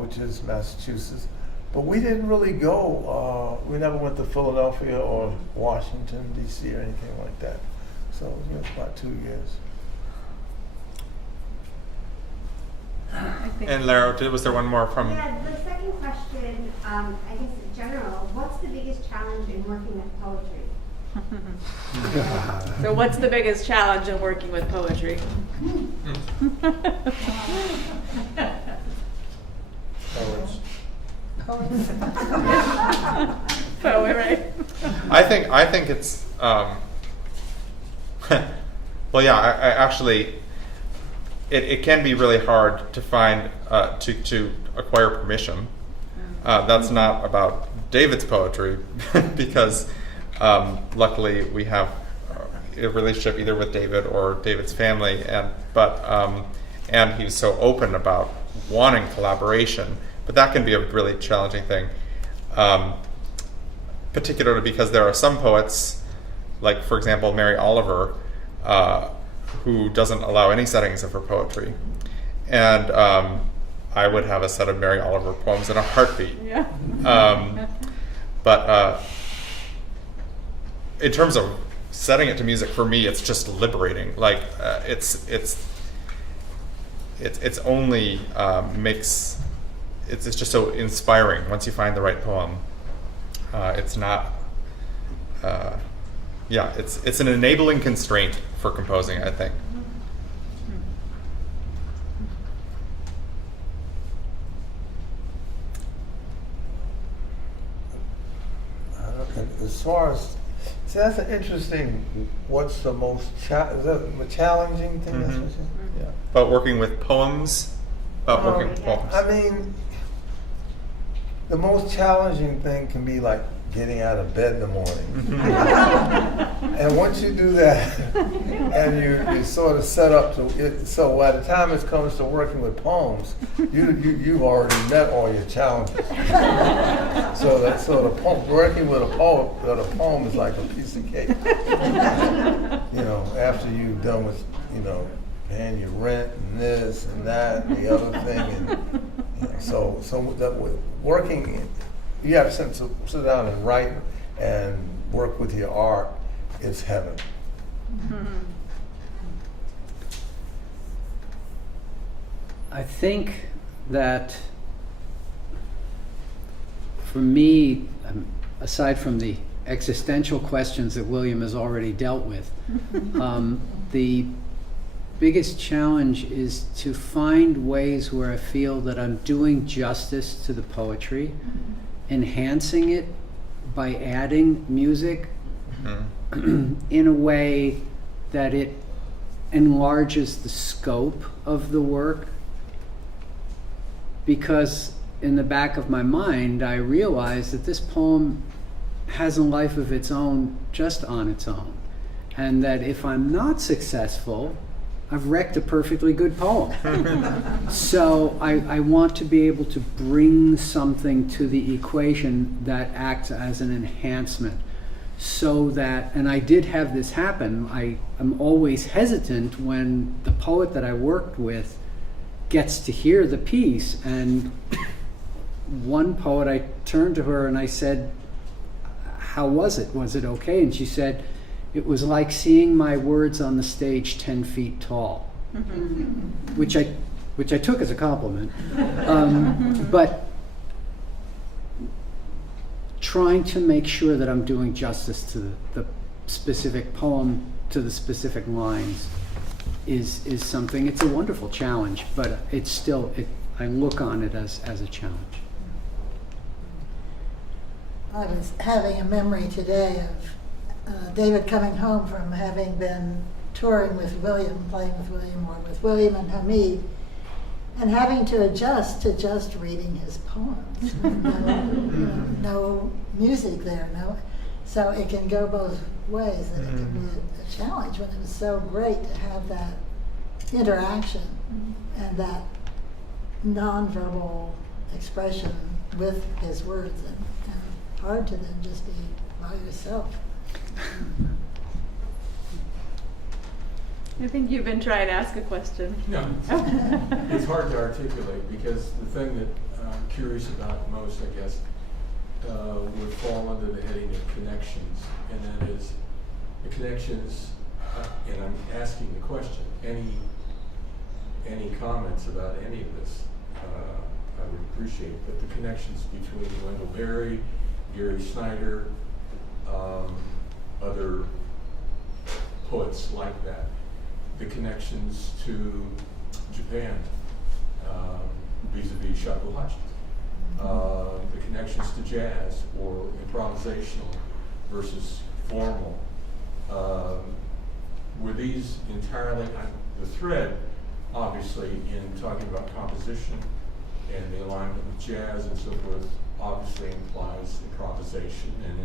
which is Massachusetts. But we didn't really go. We never went to Philadelphia or Washington D.C. or anything like that. So it was about 2 years. And Lara, was there one more from? Yeah, the second question, I guess in general, what's the biggest challenge in working with poetry? So what's the biggest challenge in working with poetry? Poets. Poet, right? I think it's well, yeah. I actually, it can be really hard to find to acquire permission. That's not about David's poetry because luckily we have a relationship either with David or David's family, and he was so open about wanting collaboration. But that can be a really challenging thing, particularly because there are some poets, like for example Mary Oliver, who doesn't allow any settings of her poetry, and I would have a set of Mary Oliver poems in a heartbeat. Yeah. But in terms of setting it to music, for me, it's just liberating. Like it's only makes. It's just so inspiring once you find the right poem. It's not, it's an enabling constraint for composing, I think. As far as, see, that's an interesting. What's the most is that the challenging thing? That's what you're saying? Yeah. But working with poems. Working with poems. I mean, the most challenging thing can be like getting out of bed in the morning. And once you do that, and you sort of set up to it, so by the time it comes to working with poems, you've already met all your challenges. So working with a poem is like a piece of cake. After you've done with paying your rent and this and that and the other thing, and so that with working, you have to sit down and write and work with your art. It's heaven. I think that for me, aside from the existential questions that William has already dealt with, the biggest challenge is to find ways where I feel that I'm doing justice to the poetry, enhancing it by adding music in a way that it enlarges the scope of the work. Because in the back of my mind, I realize that this poem has a life of its own just on its own. And that if I'm not successful, I've wrecked a perfectly good poem. So I want to be able to bring something to the equation that acts as an enhancement so that, and I did have this happen, I'm always hesitant when the poet that I worked with gets to hear the piece. And one poet, I turned to her and I said, how was it? Was it okay? And she said, it was like seeing my words on the stage 10 feet tall, which I took as a compliment. But trying to make sure that I'm doing justice to the specific poem, to the specific lines, is something. It's a wonderful challenge, but it's still, I look on it as a challenge. I was having a memory today of David coming home from having been touring with William, playing with William, or with William and Hamid, and having to adjust to just reading his poems. No music there, so it can go both ways, that it can be a challenge when it was so great to have that interaction and that nonverbal expression with his words, and hard to then just be by yourself. I think you've been trying to ask a question. No, it's hard to articulate, because the thing that I'm curious about most, I guess, would fall under the heading of connections, and that is the connections, and I'm asking the question, any comments about any of this, I would appreciate, but the connections between Wendell Berry, Gary Snyder, other poets like that, the connections to Japan, vis-a-vis Shakuhachi, the connections to jazz or improvisational versus formal. Were these entirely, the thread, obviously, in talking about composition and the alignment with jazz and so forth, obviously implies improvisation and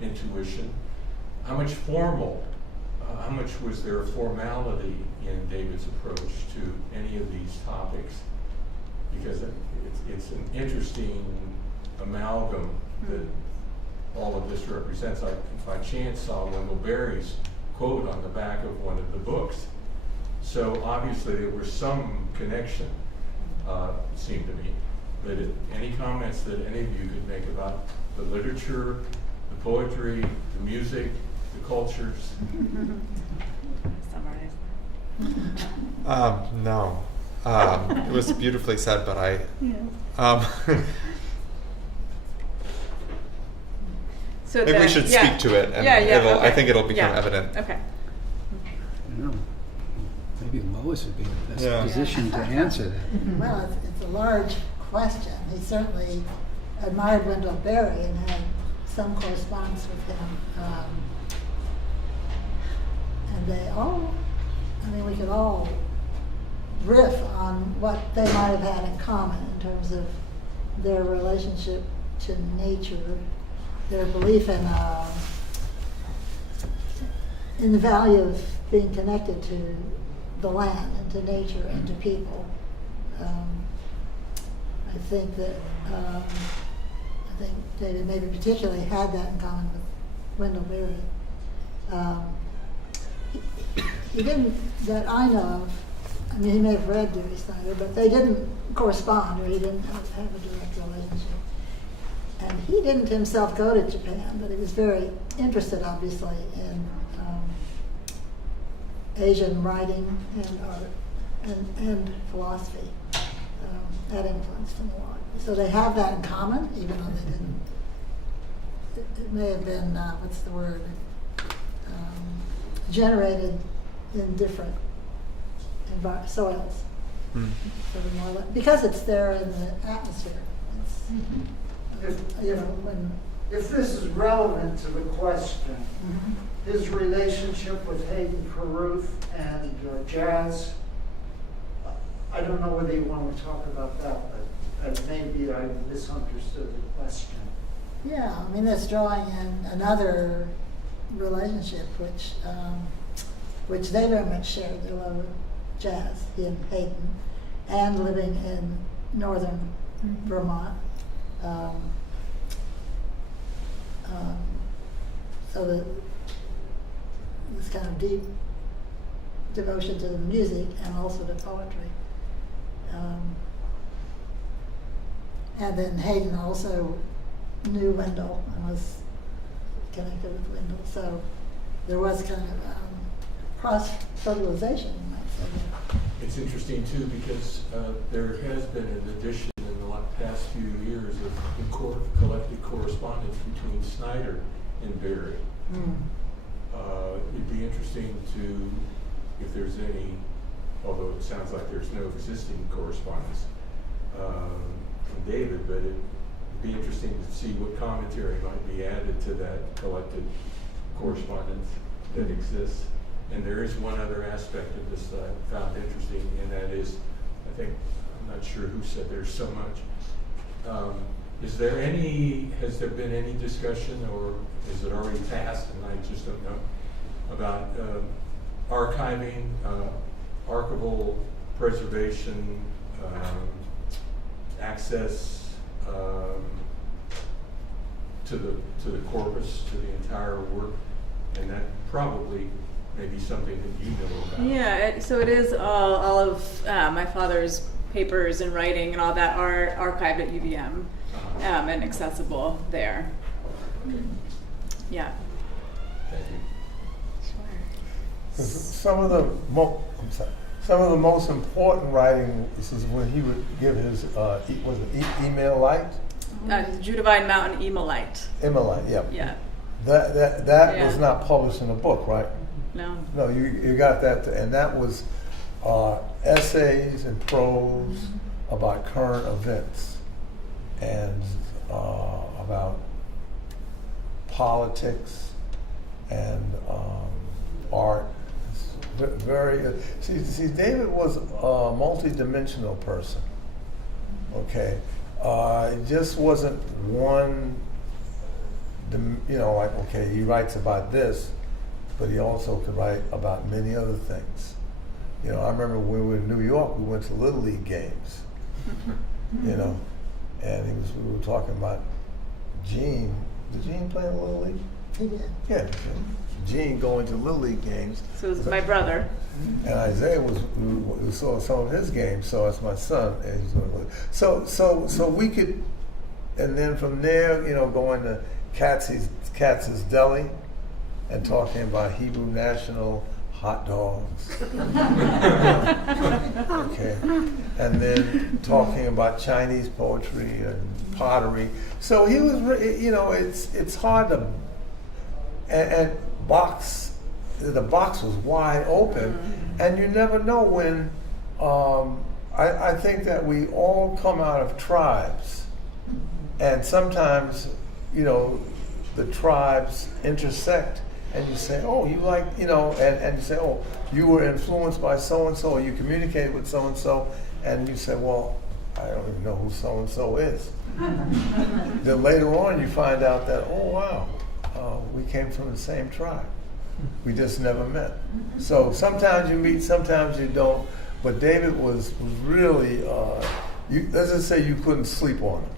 intuition. How much how much was there a formality in David's approach to any of these topics? Because it's an interesting amalgam that all of this represents. I by chance saw Wendell Berry's quote on the back of one of the books. So obviously there was some connection, it seemed to me. But any comments that any of you could make about the literature, the poetry, the music, the cultures? Summarize. No. It was beautifully said, but I. So maybe we should speak to it, and okay. I think it'll become evident. Okay. I don't know. Maybe Lois would be in the best Yeah. position to answer that. Well, it's a large question. He certainly admired Wendell Berry and had some correspondence with him. And they all, we could all riff on what they might have had in common in terms of their relationship to nature, their belief in the value of being connected to the land and to nature and to people. I think that David maybe particularly had that in common with Wendell Berry. He didn't, that I know of, he may have read Gary Snyder, but they didn't correspond, or he didn't have a direct relationship. And he didn't himself go to Japan, but he was very interested, obviously, in Asian writing and art and philosophy. That influenced him a lot. So they have that in common, even though they didn't. It may have been, what's the word, generated in different soils. So because it's there in the atmosphere. If this is relevant to the question, his relationship with Hayden Carruth and jazz, I don't know whether you want to talk about that, but maybe I misunderstood the question. Yeah, that's drawing in another relationship which they very much shared, their love of jazz, he and Hayden, and living in northern Vermont. so that this kind of deep devotion to the music and also to poetry. And then Hayden also knew Wendell and was connected with Wendell, so there was kind of cross-fertilization, you might say. It's interesting too because there has been an addition in the past few years of collected correspondence between Snyder and Barry. It'd be interesting to, if there's any, although it sounds like there's no existing correspondence from David, but it'd be interesting to see what commentary might be added to that collected correspondence that exists. And there is one other aspect of this that I found interesting, and that is, I think, I'm not sure who said there's so much. Has there been any discussion, or is it already passed, and I just don't know, about archiving, archival preservation, access to the corpus, to the entire work, and that probably may be something that you know about. Yeah, so it is all of my father's papers and writing and all that are archived at UVM and accessible there. Okay. Yeah. Thank you. Sure. Some of the most important writing is when he would give his email light. Judavine Mountain Emolite. Emolite, yeah. Yeah. That was not published in a book, right? No. No, you got that, and that was essays and prose about current events and about politics and art. It's very see, David was a multi-dimensional person. Okay, it just wasn't one. Like okay, he writes about this, but he also could write about many other things. I remember when we were in New York, we went to Little League games. And we were talking about Gene. Did Gene play in Little League? He did. Yeah. Gene going to Little League games. So it was my brother. And Isaiah we saw some of his games, so that's my son. And he's going to so we could, and then from there, going to Katz's Deli and talking about Hebrew national hot dogs. Okay. And then talking about Chinese poetry and pottery. So he was, it's hard to, and the box was wide open, and you never know when, I think that we all come out of tribes, and sometimes, the tribes intersect, and you say, oh, you like, and you say, oh, you were influenced by so-and-so, or you communicated with so-and-so, and you say, well, I don't even know who so-and-so is. Then later on you find out that, oh, wow, we came from the same tribe. We just never met. So sometimes you meet, sometimes you don't, but David was really, let's just say you couldn't sleep on him.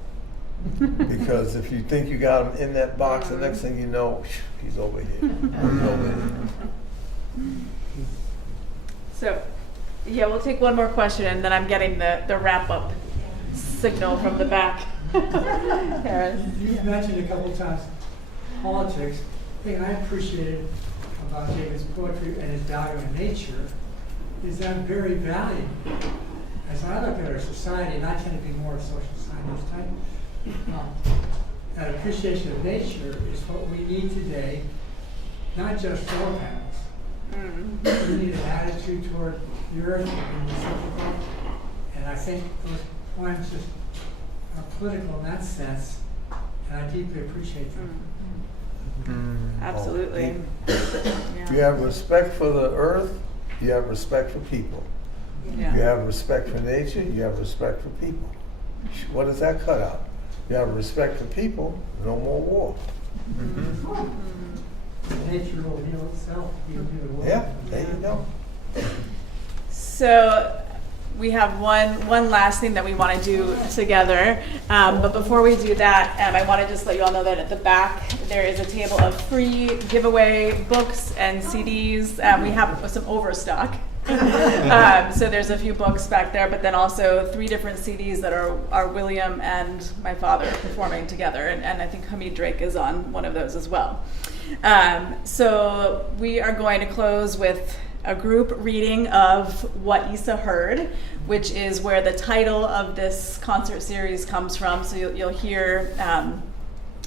Because if you think you got him in that box, the next thing you know, he's over here. He's over here. So, yeah, we'll take one more question, and then I'm getting the wrap-up signal from the back. Karen. You've mentioned a couple times politics. The thing I appreciated about David's poetry and his value in nature is that very valuable. As I look at our society, and I tend to be more a social science type, that appreciation of nature is what we need today, not just solar panels. We need an attitude toward the earth and reciprocal, and I think those poems just are political in that sense, and I deeply appreciate them. Absolutely. You have respect for the earth, you have respect for people. Yeah. You have respect for nature, you have respect for people. What does that cut out? You have respect for people, no more war. Nature will heal itself. Yeah, there you go. So, we have one last thing that we want to do together. But before we do that, I want to just let you all know that at the back there is a table of free giveaway books and CDs. We have some overstock. So there's a few books back there, but then also 3 different CDs that are William and my father performing together. And I think Hamid Drake is on one of those as well. So we are going to close with a group reading of What Isa Heard, which is where the title of this concert series comes from. So you'll hear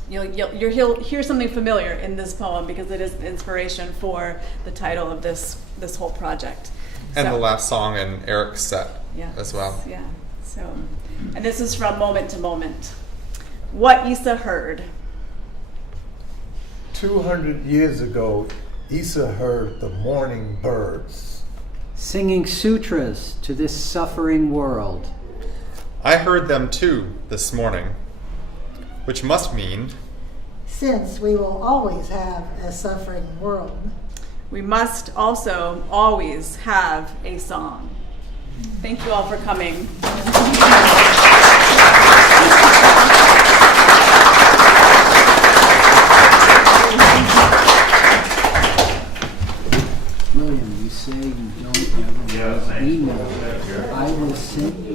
you'll hear something familiar in this poem because it is inspiration for the title of this whole project. And So- the last song in Erik's set as well. Yeah. So, and this is from Moment to Moment. What Isa Heard. 200 years ago, Isa heard the morning birds. Singing sutras to this suffering world. I heard them too this morning, which must mean Since we will always have a suffering world, We must also always have a song. Thank you all for coming. William, you say you don't have an email. I will send you